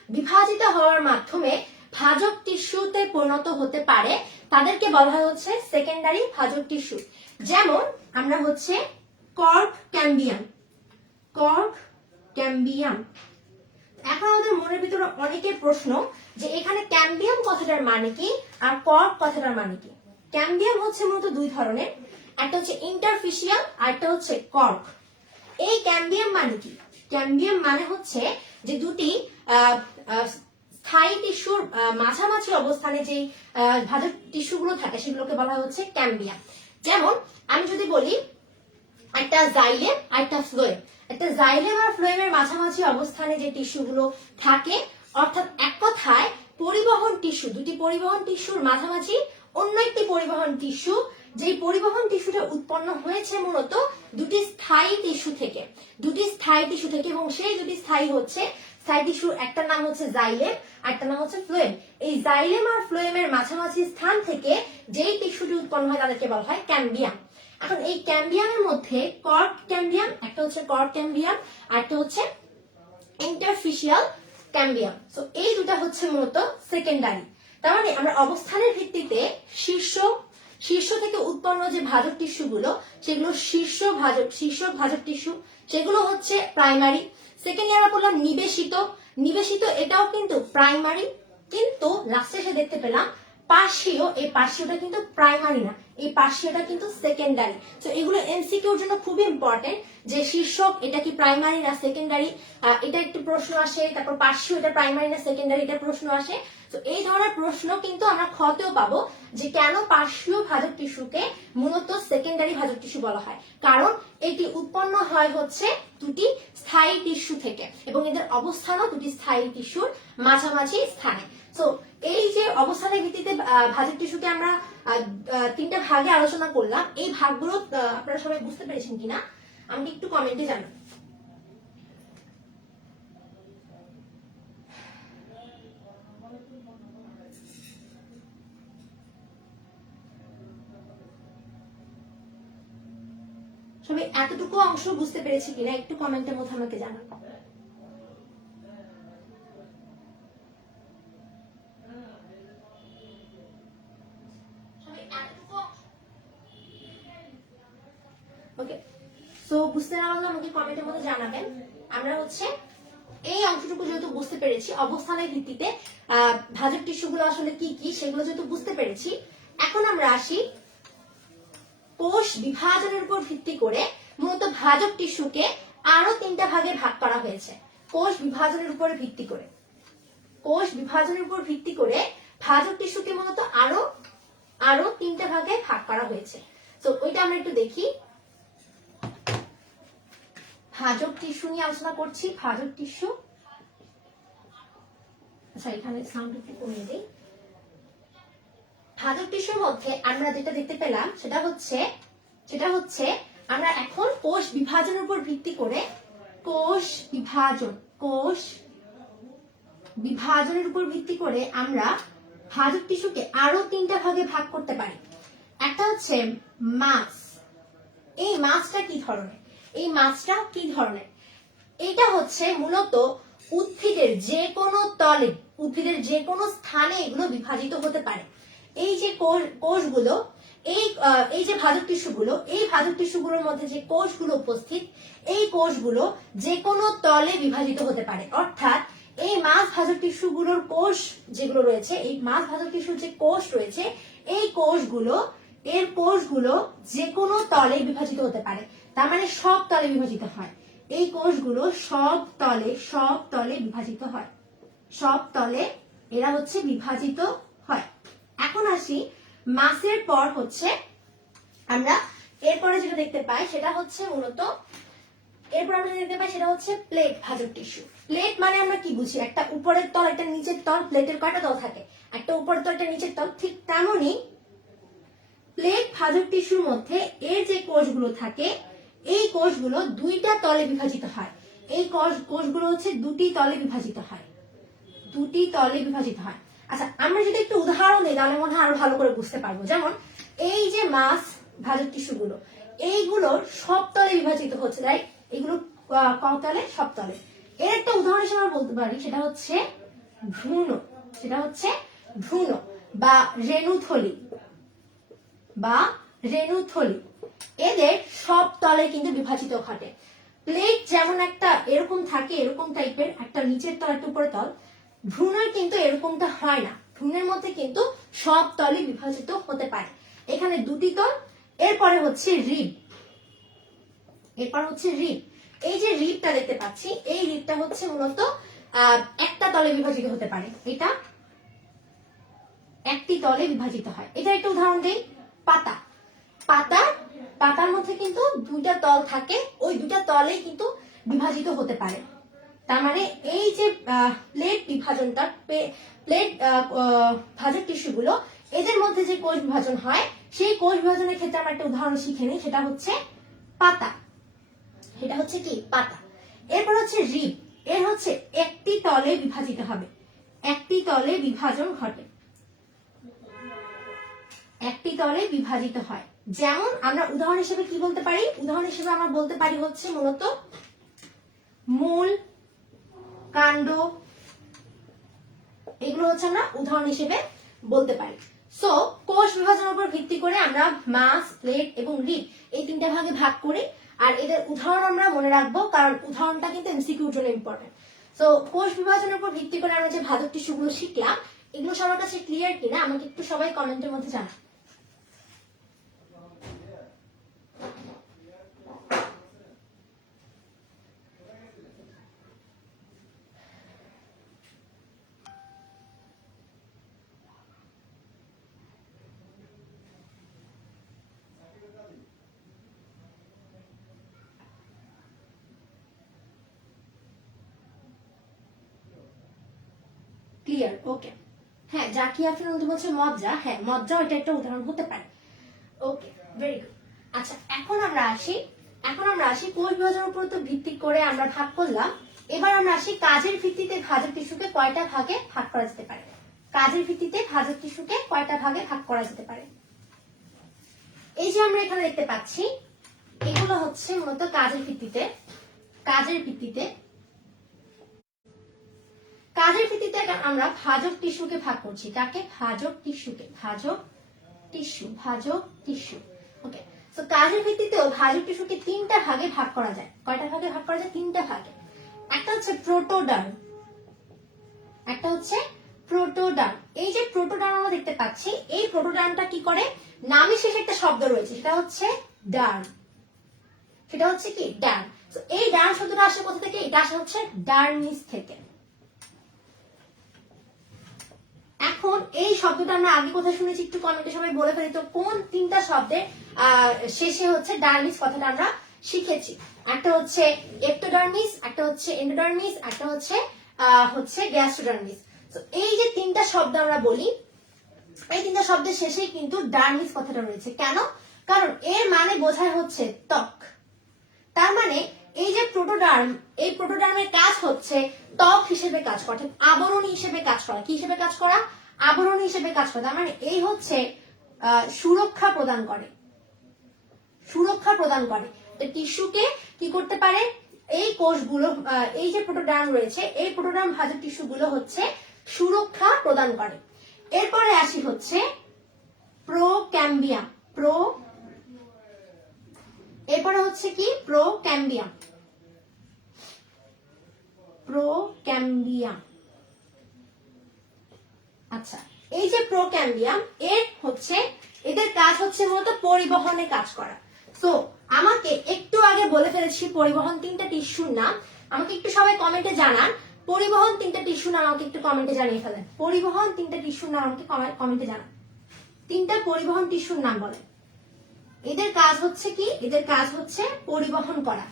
বিভাজিত হওয়ার মাধ্যমে ভাজক টিস্যুতে পরিণত হতে পারে তাদেরকে বলা হয় হচ্ছে সেকেন্ডারি ভাজক টিস্যু। যেমন আমরা হচ্ছে কর্ক ক্যাম্বিয়াম। এখন আমাদের মনের ভিতরে অনেকের প্রশ্ন যে এখানে ক্যাম্বিয়াম কথাটার মানে কি আর কর্ক কথাটার মানে কি। ক্যাম্বিয়াম হচ্ছে মূলত দুই ধরনের, একটা হচ্ছে ইন্টারফিশিয়াল আর একটা হচ্ছে কর্ক। এই ক্যাম্বিয়াম মানে কি? ক্যাম্বিয়াম মানে হচ্ছে যে দুটি স্থায়ী টিস্যুর মাঝামাঝি অবস্থানে যে ভাজক টিস্যুগুলো থাকে সেগুলোকে বলা হচ্ছে ক্যাম্বিয়াম। যেমন আমি যদি বলি একটা জাইলেম আর একটা ফ্লোয়েম, একটা জাইলেম আর ফ্লোয়েমের মাঝামাঝি অবস্থানে যে টিস্যুগুলো থাকে, অর্থাৎ এক কথায় পরিবহন টিস্যু, দুটি পরিবহন টিস্যুর মাঝামাঝি অন্য একটি পরিবহন টিস্যু, যেই পরিবহন টিস্যুটা উৎপন্ন হয়েছে মূলত দুটি স্থায়ী টিস্যু থেকে, এবং সেই দুটি স্থায়ী টিস্যুর একটা নাম হচ্ছে জাইলেম আর একটা নাম হচ্ছে ফ্লোয়েম। এই জাইলেম আর ফ্লোয়েমের মাঝামাঝি স্থান থেকে যেই টিস্যুটি উৎপন্ন হয় তাদেরকে বলা হয় ক্যাম্বিয়াম। এখন এই ক্যাম্বিয়ামের মধ্যে কর্ক ক্যাম্বিয়াম, একটা হচ্ছে কর্ক ক্যাম্বিয়াম আর একটা হচ্ছে ইন্টারফিশিয়াল ক্যাম্বিয়াম। সো এই দুটা হচ্ছে মূলত সেকেন্ডারি। তার মানে আমরা অবস্থানের ভিত্তিতে শীর্ষ থেকে উৎপন্ন যে ভাজক টিস্যুগুলো, সেগুলো শীর্ষ ভাজক টিস্যু, সেগুলো হচ্ছে প্রাইমারি। সেকেন্ড ইয়ারে বললাম নিবেশিত, এটাও কিন্তু প্রাইমারি, কিন্তু লাস্টে এসে দেখতে পেলাম পার্শ্বীয়, এই পার্শ্বীয়টা কিন্তু প্রাইমারি না, এই পার্শ্বীয়টা কিন্তু সেকেন্ডারি। তো এগুলো এমসিকিউর জন্য খুবই ইম্পর্টেন্ট, যে শীর্ষক এটা কি প্রাইমারি না সেকেন্ডারি, এটা একটি প্রশ্ন আসে। তারপর পার্শ্বীয় এটা প্রাইমারি না সেকেন্ডারি, এটা প্রশ্ন আসে। তো এই ধরনের প্রশ্ন কিন্তু আমরা খতেও পাবো, যে কেন পার্শ্বীয় ভাজক টিস্যুকে মূলত সেকেন্ডারি ভাজক টিস্যু বলা হয়, কারণ এটি উৎপন্ন হয় হচ্ছে দুটি স্থায়ী টিস্যু থেকে এবং এদের অবস্থানও দুটি স্থায়ী টিস্যুর মাঝামাঝি স্থানে। তো এই যে অবস্থানের ভিত্তিতে ভাজক টিস্যুকে আমরা তিনটা ভাগে আলোচনা করলাম, এই ভাগগুলো আপনারা সবাই বুঝতে পেরেছেন কিনা আমাকে একটু কমেন্টে জানান। সবাই এতটুকু অংশ বুঝতে পেরেছি কিনা একটু কমেন্টের মধ্যে আমাকে জানান। ওকে, সো বুঝতে না পারলে আমাকে কমেন্টের মধ্যে জানাবেন। আমরা হচ্ছে এই অংশটুকু যেহেতু বুঝতে পেরেছি, অবস্থানের ভিত্তিতে ভাজক টিস্যুগুলো আসলে কি কি সেগুলো যেহেতু বুঝতে পেরেছি, এখন আমরা আসি কোষ বিভাজনের উপর ভিত্তি করে মূলত ভাজক টিস্যুকে আরো তিনটা ভাগে ভাগ করা হয়েছে। কোষ বিভাজনের উপর ভিত্তি করে ভাজক টিস্যুকে মূলত আরো তিনটা ভাগে ভাগ করা হয়েছে। তো ওইটা আমরা একটু দেখি। ভাজক টিস্যু নিয়ে আলোচনা করছি। ভাজক টিস্যু, আচ্ছা এখানে সাউন্ড একটু কমিয়ে দিই। ভাজক টিস্যুর মধ্যে আমরা যেটা দেখতে পেলাম সেটা হচ্ছে আমরা এখন কোষ বিভাজনের উপর ভিত্তি করে কোষ বিভাজনের উপর ভিত্তি করে আমরা ভাজক টিস্যুকে আরো তিনটা ভাগে ভাগ করতে পারি। একটা হচ্ছে মাস। এই মাছটা কি ধরনের? এটা হচ্ছে মূলত উদ্ভিদের যে কোনো তলে, উদ্ভিদের যে কোনো স্থানে এগুলো বিভাজিত হতে পারে। এই যে কোষগুলো, এই যে ভাজক টিস্যুগুলো, এই ভাজক টিস্যুগুলোর মধ্যে যে কোষগুলো উপস্থিত, এই কোষগুলো যে কোনো তলে বিভাজিত হতে পারে। অর্থাৎ এই মাছ ভাজক টিস্যুগুলোর কোষ যেগুলো রয়েছে, এই মাছ ভাজক টিস্যুর যে কোষ রয়েছে, এই কোষগুলো যে কোনো তলে বিভাজিত হতে পারে। তার মানে সব তলে বিভাজিত হয়। এই কোষগুলো সব তলে বিভাজিত হয়, সব তলে এরা হচ্ছে বিভাজিত হয়। এখন আসি মাসের পর হচ্ছে আমরা এরপরে যেটা দেখতে পাই সেটা হচ্ছে মূলত প্লেট ভাজক টিস্যু। প্লেট মানে আমরা কি বুঝি? একটা উপরের তল, একটা নিচের তল। প্লেটের কয়টা তল থাকে? একটা উপরের তল, একটা নিচের তল। ঠিক তেমনই প্লেট ভাজক টিস্যুর মধ্যে এর যে কোষগুলো থাকে, এই কোষগুলো দুইটা তলে বিভাজিত হয়। এই কোষগুলো হচ্ছে দুটি তলে বিভাজিত হয়। আচ্ছা আমরা যদি একটু উদাহরণ দিই তাহলে মনে হয় আরো ভালো করে বুঝতে পারবো। যেমন এই যে মাছ ভাজক টিস্যুগুলো, এইগুলো সব তলে বিভাজিত হচ্ছে, রাইট? এগুলো কতলে? সব তলে। এর একটা উদাহরণ হিসেবে আমরা বলতে পারি সেটা হচ্ছে ভ্রূণ বা রেণুথলি। এদের সব তলে কিন্তু বিভাজিত ঘটে। প্লেট যেমন একটা এরকম থাকে, এরকম টাইপের একটা নিচের তল একটা উপরের তল, ভ্রূণের কিন্তু এরকমটা হয় না। ঘূর্ণের মধ্যে কিন্তু সব তলই বিভাজিত হতে পারে। এখানে দুটি তল, এরপরে হচ্ছে রিব, এরপর হচ্ছে রিব। এই যে রিবটা দেখতে পাচ্ছি, এই রিবটা হচ্ছে মূলত একটা তলে বিভাজিত হতে পারে, এটা একটি তলে বিভাজিত হয়। এটা একটা উদাহরণ দেই, পাতা। পাতার মধ্যে কিন্তু দুইটা তল থাকে, ওই দুইটা তলেই কিন্তু বিভাজিত হতে পারে। তার মানে এই যে প্লেট বিভাজনটা, প্লেট ভাজক টিস্যুগুলো, এদের মধ্যে যে কোষ বিভাজন হয়, সেই কোষ বিভাজনের ক্ষেত্রে আমরা একটা উদাহরণ শিখে নিই, সেটা হচ্ছে পাতা। এটা হচ্ছে কি পাতা। এরপর হচ্ছে রিব, এর হচ্ছে একটি তলে বিভাজিত হবে, একটি তলে বিভাজন ঘটে, একটি তলে বিভাজিত হয়। যেমন আমরা উদাহরণ হিসেবে কি বলতে পারি, উদাহরণ হিসেবে আমরা বলতে পারি হচ্ছে মূলত মূল, কাণ্ড, এগুলো হচ্ছে আমরা উদাহরণ হিসেবে বলতে পারি। সো কোষ বিভাজনের উপর ভিত্তি করে আমরা মাস, প্লেট এবং রিব এই তিনটা ভাগে ভাগ করি, আর এদের উদাহরণ আমরা মনে রাখবো, কারণ উদাহরণটা কিন্তু এমসিকিউর জন্য ইম্পর্টেন্ট। সো কোষ বিভাজনের উপর ভিত্তি করে আমরা যে ভাজক টিস্যুগুলো শিখলাম, এগুলো সবার কাছে ক্লিয়ার কিনা আমাকে একটু সবাই কমেন্টের মধ্যে জানান। ক্লিয়ার, ওকে। হ্যাঁ, জাকিয়া আফরিন বলছে মজ্জা, হ্যাঁ মজ্জা এটা একটা উদাহরণ হতে পারে। ওকে, ভেরি গুড। আচ্ছা, এখন আমরা আসি কোষ বিভাজনের উপর তো ভিত্তি করে আমরা ভাগ করলাম। এবার আমরা আসি কাজের ভিত্তিতে ভাজক টিস্যুকে কয়টা ভাগে ভাগ করা যেতে পারে। কাজের ভিত্তিতে ভাজক টিস্যুকে কয়টা ভাগে ভাগ করা যেতে পারে। এই যে আমরা এখানে দেখতে পাচ্ছি, এগুলো হচ্ছে মূলত কাজের ভিত্তিতে আমরা ভাজক টিস্যুকে ভাগ করছি। কাকে? ভাজক টিস্যু। ওকে, সো কাজের ভিত্তিতেও ভাজক টিস্যুকে তিনটা ভাগে ভাগ করা যায়। কয়টা ভাগে ভাগ করা যায়? তিনটা ভাগে। একটা হচ্ছে প্রোটোডার্ম, এই যে প্রোটোডার্ম আমরা দেখতে পাচ্ছি, এই প্রোটোডার্মটা কি করে? নামে শেষে একটা শব্দ রয়েছে, সেটা হচ্ছে ডার্ম। এই ডার্ম শব্দটা আসে কোথা থেকে? এটা আসে হচ্ছে ডার্মিস থেকে। এখন এই শব্দটা আমরা আগে কোথায় শুনেছি একটু কমেন্টে সবাই বলে ফেলি তো, কোন তিনটা শব্দের শেষে হচ্ছে ডার্মিস কথাটা আমরা শিখেছি? একটা হচ্ছে এক্টোডার্মিস, একটা হচ্ছে এন্ডোডার্মিস, একটা হচ্ছে গ্যাস্ট্রোডার্মিস। তো এই যে তিনটা শব্দ আমরা বলি, এই তিনটা শব্দের শেষেই কিন্তু ডার্মিস কথাটা রয়েছে। কেন? কারণ এর মানে বোঝায় হচ্ছে ত্বক। তার মানে এই যে প্রোটোডার্ম, এই প্রোটোডার্মের কাজ হচ্ছে ত্বক হিসেবে কাজ করা, অর্থাৎ আবরণী হিসেবে কাজ করা। কি হিসেবে কাজ করা? আবরণী হিসেবে কাজ করা। তার মানে এই হচ্ছে সুরক্ষা প্রদান করে। টিস্যুকে কি করতে পারে? এই কোষগুলো, এই যে প্রোটোডার্ম রয়েছে, এই প্রোটোডার্ম ভাজক টিস্যুগুলো হচ্ছে সুরক্ষা প্রদান করে। এরপরে আসি হচ্ছে প্রোক্যাম্বিয়াম। এরপরে হচ্ছে কি? প্রোক্যাম্বিয়াম। আচ্ছা, এই যে প্রোক্যাম্বিয়াম, এদের কাজ হচ্ছে মূলত পরিবহনে কাজ করা। সো আমাকে একটু আগে বলে ফেলেছি পরিবহন তিনটা টিস্যুর নাম। আমাকে একটু সবাই কমেন্টে জানান, পরিবহন তিনটা টিস্যুর নাম আমাকে একটু কমেন্টে জানিয়ে ফেলেন। পরিবহন তিনটা টিস্যুর নাম আমাকে কমেন্টে জানান। তিনটা পরিবহন টিস্যুর নাম বলেন। এদের কাজ হচ্ছে কি? এদের কাজ হচ্ছে পরিবহন করা।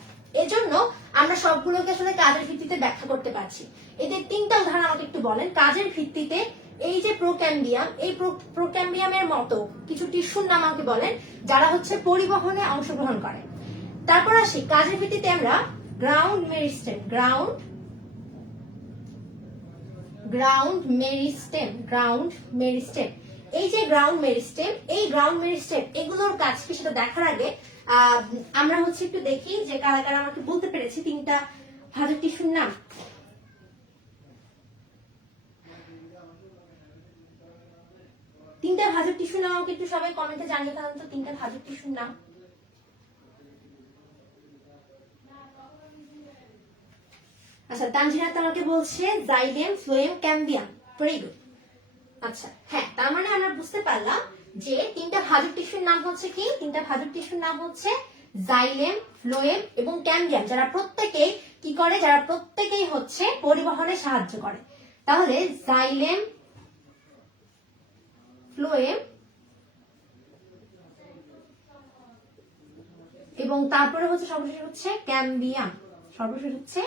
এজন্য আমরা সবগুলোকে আসলে কাজের ভিত্তিতে ব্যাখ্যা করতে পারছি। এদের তিনটা উদাহরণ আমাকে একটু বলেন কাজের ভিত্তিতে। এই যে প্রোক্যাম্বিয়াম, এই প্রোক্যাম্বিয়ামের মতো কিছু টিস্যুর নাম আমাকে বলেন যারা হচ্ছে পরিবহনে অংশগ্রহণ করে। তারপর আসি কাজের ভিত্তিতে আমরা গ্রাউন্ড মেরিস্টেম। এই যে গ্রাউন্ড মেরিস্টেম, এগুলোর কাজ কি সেটা দেখার আগে আমরা হচ্ছে একটু দেখি যে কারা কারা আমাকে বলতে পেরেছি তিনটা ভাজক টিস্যুর নাম। তিনটা ভাজক টিস্যুর নাম আমাকে একটু সবাই কমেন্টে জানিয়ে ফেলেন তো, তিনটা ভাজক টিস্যুর নাম। আচ্ছা, তানজিনা আমাকে বলছে জাইলেম, ফ্লোয়েম, ক্যাম্বিয়াম। Very good. আচ্ছা হ্যাঁ, তার মানে আমরা বুঝতে পারলাম যে তিনটা ভাজক টিস্যুর নাম হচ্ছে কি, তিনটা ভাজক টিস্যুর নাম হচ্ছে জাইলেম, ফ্লোয়েম এবং ক্যামবিয়াম, যারা প্রত্যেকেই কি করে, যারা প্রত্যেকেই হচ্ছে পরিবহনে সাহায্য করে। তাহলে জাইলেম, ফ্লোয়েম এবং তারপরে হচ্ছে সর্বশেষ হচ্ছে ক্যামবিয়াম, সর্বশেষ হচ্ছে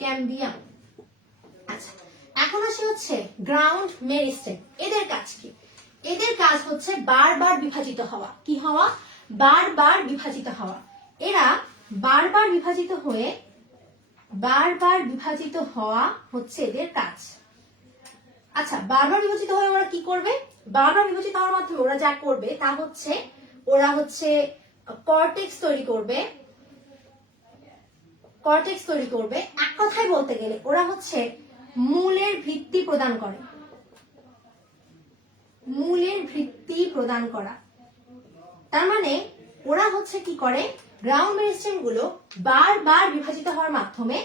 ক্যামবিয়াম। আচ্ছা এখন আসে হচ্ছে গ্রাউন্ড মেরিস্টেম। এদের কাজ কি? এদের কাজ হচ্ছে বারবার বিভাজিত হওয়া। কি হওয়া? বারবার বিভাজিত হওয়া। এরা বারবার বিভাজিত হয়ে, বারবার বিভাজিত হওয়া হচ্ছে এদের কাজ। আচ্ছা বারবার বিভাজিত হয়ে ওরা কি করবে? বারবার বিভাজিত হওয়ার মাধ্যমে ওরা যা করবে তা হচ্ছে ওরা হচ্ছে কর্টেক্স তৈরি করবে, কর্টেক্স তৈরি করবে। এক কথায় বলতে গেলে ওরা হচ্ছে মূলের ভিত্তি প্রদান করে, মূলের ভিত্তি প্রদান করা। তার মানে ওরা হচ্ছে কি করে, গ্রাউন্ড মেরিস্টেম গুলো বারবার বিভাজিত হওয়ার মাধ্যমে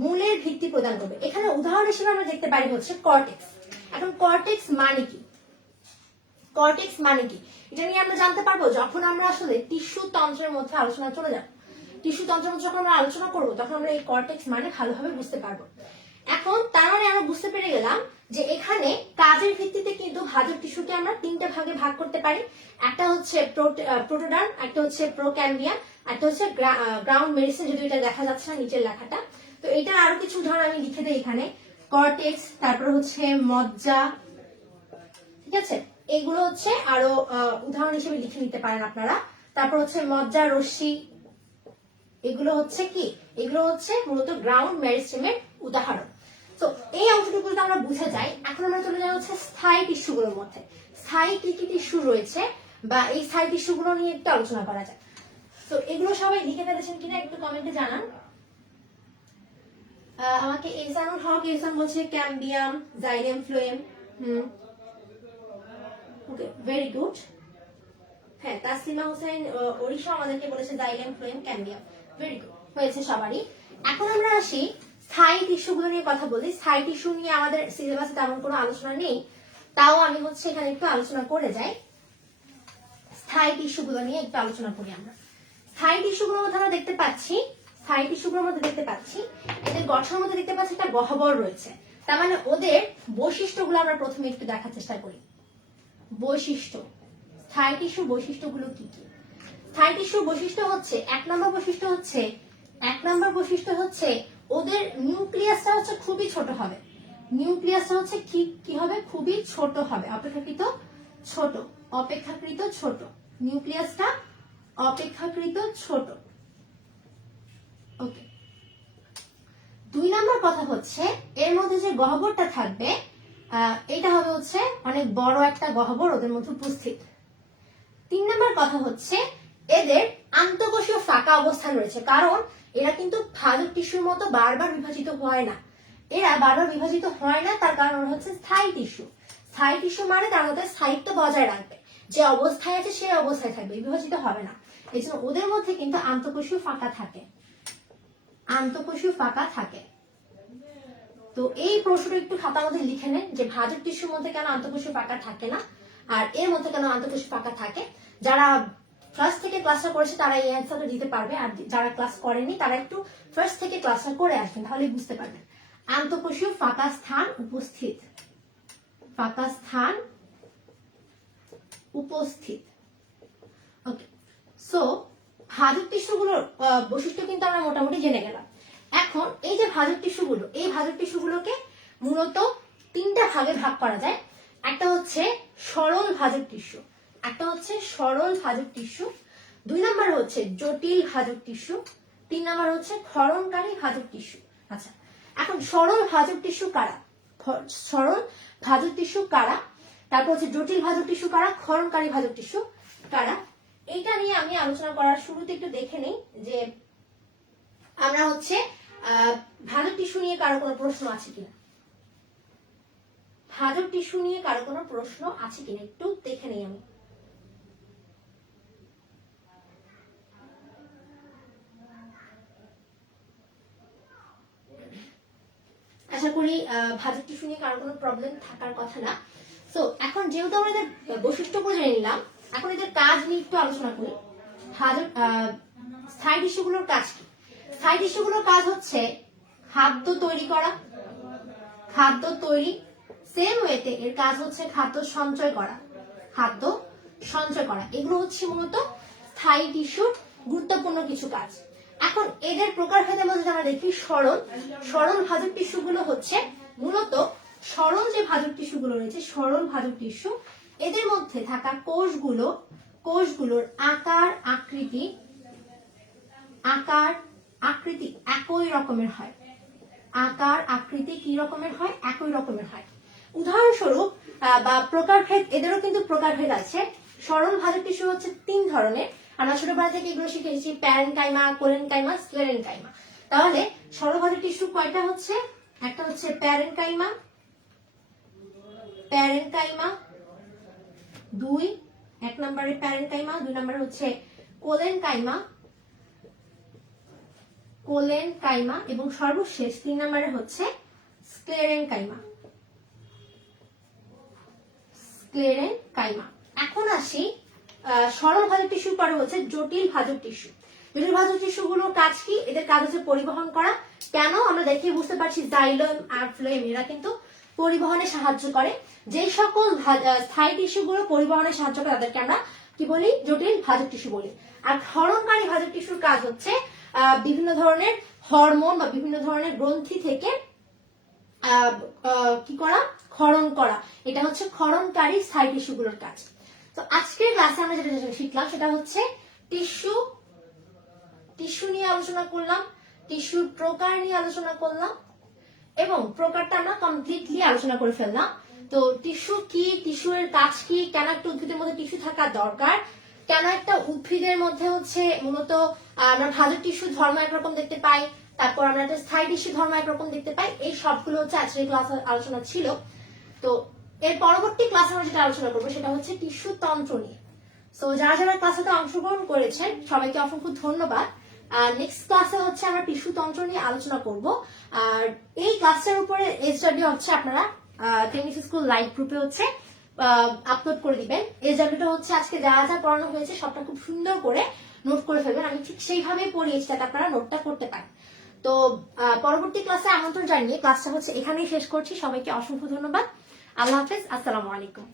মূলের ভিত্তি প্রদান করবে। এখানে উদাহরণ হিসেবে আমরা দেখতে পারি হচ্ছে কর্টেক্স। এখন কর্টেক্স মানে কি? কর্টেক্স মানে কি এটা নিয়ে আমরা জানতে পারবো যখন আমরা আসলে টিস্যু তন্ত্রের মধ্যে আলোচনা চলে যাব। টিস্যু তন্ত্রের মধ্যে যখন আমরা আলোচনা করব তখন আমরা এই কর্টেক্স মানে ভালোভাবে বুঝতে পারবো। এখন তার মানে আমরা বুঝতে পেরে গেলাম যে এখানে কাজের ভিত্তিতে কিন্তু ভাজক টিস্যুকে আমরা তিনটা ভাগে ভাগ করতে পারি। একটা হচ্ছে প্রোটোডার্ম, একটা হচ্ছে প্রোক্যাম্বিয়াম, একটা হচ্ছে গ্রাউন্ড মেরিস্টেম, যদি এটা দেখা যাচ্ছে না নিচের লেখাটা। তো এটা আরো কিছু উদাহরণ আমি লিখে দিই এখানে। কর্টেক্স, তারপর হচ্ছে মজ্জা, ঠিক আছে, এগুলো হচ্ছে আরো উদাহরণ হিসেবে লিখে নিতে পারেন আপনারা। তারপর হচ্ছে মজ্জা, রশ্মি, এগুলো হচ্ছে কি, এগুলো হচ্ছে মূলত গ্রাউন্ড মেরিস্টেমের উদাহরণ। তো এই অংশটুকু যদি আমরা বুঝে যাই, এখন আমরা চলে যাই হচ্ছে স্থায়ী টিস্যুগুলোর মধ্যে। স্থায়ী কি কি টিস্যু রয়েছে বা এই স্থায়ী টিস্যুগুলো নিয়ে একটু আলোচনা করা যায়। তো এগুলো সবাই লিখে ফেলেছেন কিনা একটু কমেন্টে জানান। আমাকে এহসানুল হক এহসান বলছে ক্যাম্বিয়াম, জাইলেম, ফ্লোয়েম। ওকে, ভেরি গুড। হ্যাঁ, তাসলিমা হোসেন ওড়িশা আমাদেরকে বলেছে জাইলেম, ফ্লোয়েম, ক্যাম্বিয়াম। ভেরি গুড, হয়েছে সবারই। এখন আমরা আসি স্থায়ী টিস্যুগুলো নিয়ে কথা বলি। স্থায়ী টিস্যু নিয়ে আমাদের সিলেবাসে তেমন কোনো আলোচনা নেই, তাও আমি হচ্ছে এখানে একটু আলোচনা করে যাই। স্থায়ী টিস্যুগুলো নিয়ে একটু আলোচনা করি আমরা। স্থায়ী টিস্যুগুলোর মধ্যে আমরা দেখতে পাচ্ছি, স্থায়ী টিস্যুগুলোর মধ্যে দেখতে পাচ্ছি এদের গঠনের মধ্যে দেখতে পাচ্ছি একটা গহ্বর রয়েছে। তার মানে ওদের বৈশিষ্ট্যগুলো আমরা প্রথমে একটু দেখার চেষ্টা করি। বৈশিষ্ট্য, স্থায়ী টিস্যুর বৈশিষ্ট্যগুলো কি কি? স্থায়ী টিস্যুর বৈশিষ্ট্য হচ্ছে, এক নম্বর বৈশিষ্ট্য হচ্ছে ওদের নিউক্লিয়াসটা হচ্ছে খুবই ছোট হবে। নিউক্লিয়াসটা হচ্ছে কি হবে? খুবই ছোট হবে, অপেক্ষাকৃত ছোট, অপেক্ষাকৃত ছোট। নিউক্লিয়াসটা অপেক্ষাকৃত ছোট। ওকে। দুই নম্বর কথা হচ্ছে এর মধ্যে যে গহ্বরটা থাকবে এটা হবে হচ্ছে অনেক বড় একটা গহ্বর ওদের মধ্যে উপস্থিত। তিন নম্বর কথা হচ্ছে এদের আন্তঃকোষীয় ফাঁকা অবস্থান রয়েছে, কারণ এরা কিন্তু ভাজক টিস্যুর মতো বারবার বিভাজিত হয় না। এরা বারবার বিভাজিত হয় না, তার কারণ হচ্ছে স্থায়ী টিস্যু। স্থায়ী টিস্যু মানে তার মধ্যে স্থায়িত্ব বজায় রাখবে, যে অবস্থায় আছে সেই অবস্থায় থাকবে, বিভাজিত হবে না। এই জন্য ওদের মধ্যে কিন্তু আন্তঃকোষীয় ফাঁকা থাকে, আন্তঃকোষীয় ফাঁকা থাকে। তো এই প্রশ্নটা একটু খাতার মধ্যে লিখে নেন যে ভাজক টিস্যুর মধ্যে কেন আন্তঃকোষীয় ফাঁকা থাকে না আর এর মধ্যে কেন আন্তঃকোষীয় ফাঁকা থাকে। যারা ফার্স্ট থেকে ক্লাসটা করেছে তারা এই অ্যান্সারটা দিতে পারবে, আর যারা ক্লাস করেনি তারা একটু ফার্স্ট থেকে ক্লাসটা করে আসবেন, তাহলে বুঝতে পারবেন। আন্তঃকোষীয় ফাঁকা স্থান উপস্থিত, ফাঁকা স্থান উপস্থিত। ওকে, সো ভাজক টিস্যুগুলোর বৈশিষ্ট্য কিন্তু আমরা মোটামুটি জেনে গেলাম। এখন এই যে ভাজক টিস্যুগুলো, এই ভাজক টিস্যুগুলোকে মূলত তিনটা ভাগে ভাগ করা যায়। একটা হচ্ছে সরল ভাজক টিস্যু, একটা হচ্ছে সরল ভাজক টিস্যু, দুই নম্বর হচ্ছে জটিল ভাজক টিস্যু, তিন নম্বর হচ্ছে ক্ষরণকারী ভাজক টিস্যু। আচ্ছা, এখন সরল ভাজক টিস্যু কারা? সরল ভাজক টিস্যু কারা, তারপর হচ্ছে জটিল ভাজক টিস্যু কারা, ক্ষরণকারী ভাজক টিস্যু কারা, এইটা নিয়ে আমি আলোচনা করার শুরুতে একটু দেখে নিই যে আমরা হচ্ছে ভাজক টিস্যু নিয়ে কারো কোনো প্রশ্ন আছে কিনা। ভাজক টিস্যু নিয়ে কারো কোনো প্রশ্ন আছে কিনা একটু দেখে নেই আমি। আশা করি ভাজক টিস্যু নিয়ে কারো কোনো প্রবলেম থাকার কথা না। তো এখন যেহেতু আমরা এদের বৈশিষ্ট্যগুলো জেনে নিলাম, এখন এদের কাজ নিয়ে একটু আলোচনা করি। স্থায়ী টিস্যুগুলোর কাজ কি? স্থায়ী টিস্যুগুলোর কাজ হচ্ছে খাদ্য তৈরি করা, খাদ্য তৈরি। সেম ওয়েতে এর কাজ হচ্ছে খাদ্য সঞ্চয় করা, খাদ্য সঞ্চয় করা। এগুলো হচ্ছে মূলত স্থায়ী টিস্যুর গুরুত্বপূর্ণ কিছু কাজ। এখন এদের প্রকারভেদের মধ্যে আমরা দেখি সরল। সরল ভাজক টিস্যুগুলো হচ্ছে মূলত সরল যে ভাজক টিস্যুগুলো রয়েছে, সরল ভাজক টিস্যু, এদের মধ্যে থাকা কোষগুলোর আকার আকৃতি একই রকমের হয়। আকার আকৃতি কি রকমের হয়? একই রকমের হয়। উদাহরণস্বরূপ বা প্রকারভেদ, এদেরও কিন্তু প্রকারভেদ আছে। সরল ভাজক টিস্যু হচ্ছে 3 ধরনের। আমরা ছোটবেলা থেকে এগুলো শিখে এসেছি, প্যারেনকাইমা, কোলেনকাইমা, স্ক্লেরেনকাইমা। তাহলে সরল ভাজক টিস্যু কয়টা হচ্ছে? একটা হচ্ছে প্যারেনকাইমা, 1 নম্বরে প্যারেনকাইমা, 2 নম্বরে হচ্ছে কোলেনকাইমা এবং সর্বশেষ 3 নম্বরে হচ্ছে স্ক্লেরেনকাইমা। এখন আসি সরল ভাজক টিস্যুর পরে হচ্ছে জটিল ভাজক টিস্যু। জটিল ভাজক টিস্যুগুলোর কাজ কি? এদের কাজ হচ্ছে পরিবহন করা। কেন? আমরা দেখে বুঝতে পারছি জাইলোম আর ফ্লোয়েম এরা কিন্তু পরিবহনে সাহায্য করে। যে সকল স্থায়ী টিস্যুগুলো পরিবহনে সাহায্য করে তাদেরকে আমরা কি বলি? জটিল ভাজক টিস্যু বলি। আর ক্ষরণকারী ভাজক টিস্যুর কাজ হচ্ছে বিভিন্ন ধরনের হরমোন বা বিভিন্ন ধরনের গ্রন্থি থেকে কি করা? ক্ষরণ করা। এটা হচ্ছে ক্ষরণকারী স্থায়ী টিস্যুগুলোর কাজ। তো আজকের ক্লাসে আমরা যেটা শিখলাম সেটা হচ্ছে টিস্যু নিয়ে আলোচনা করলাম, টিস্যুর প্রকার নিয়ে আলোচনা করলাম এবং প্রকারটা আমরা কমপ্লিটলি আলোচনা করে ফেললাম। তো টিস্যু কি, টিস্যু এর কাজ কি, কেন একটা উদ্ভিদের মধ্যে টিস্যু থাকা দরকার, কেন একটা উদ্ভিদের মধ্যে হচ্ছে মূলত আমরা ভাজক টিস্যু ধর্ম একরকম দেখতে পাই, তারপর আমরা একটা স্থায়ী টিস্যু ধর্ম একরকম দেখতে পাই, এই সবগুলো হচ্ছে আজকের ক্লাসে আলোচনা ছিল। তো এর পরবর্তী ক্লাসে আমরা যেটা আলোচনা করবো সেটা হচ্ছে টিস্যু তন্ত্র নিয়ে। তো যারা যারা ক্লাসে অংশগ্রহণ করেছেন সবাইকে অসংখ্য ধন্যবাদ। নেক্সট ক্লাসে হচ্ছে আমরা টিস্যু তন্ত্র নিয়ে আলোচনা করব। আর এই ক্লাসের উপরে স্টাডি হচ্ছে আপনারা টেনিস স্কুল লাইভ গ্রুপে হচ্ছে আপলোড করে দিবেন। স্টাডিটা হচ্ছে আজকে যা যা পড়ানো হয়েছে সবটা খুব সুন্দর করে নোট করে ফেলবেন। আমি ঠিক সেইভাবেই পড়িয়েছি যাতে আপনারা নোটটা করতে পারেন। তো পরবর্তী ক্লাসে আমন্ত্রণ জানিয়ে ক্লাসটা হচ্ছে এখানেই শেষ করছি। সবাইকে অসংখ্য ধন্যবাদ। আল্লাহ হাফেজ, আসসালামু আলাইকুম।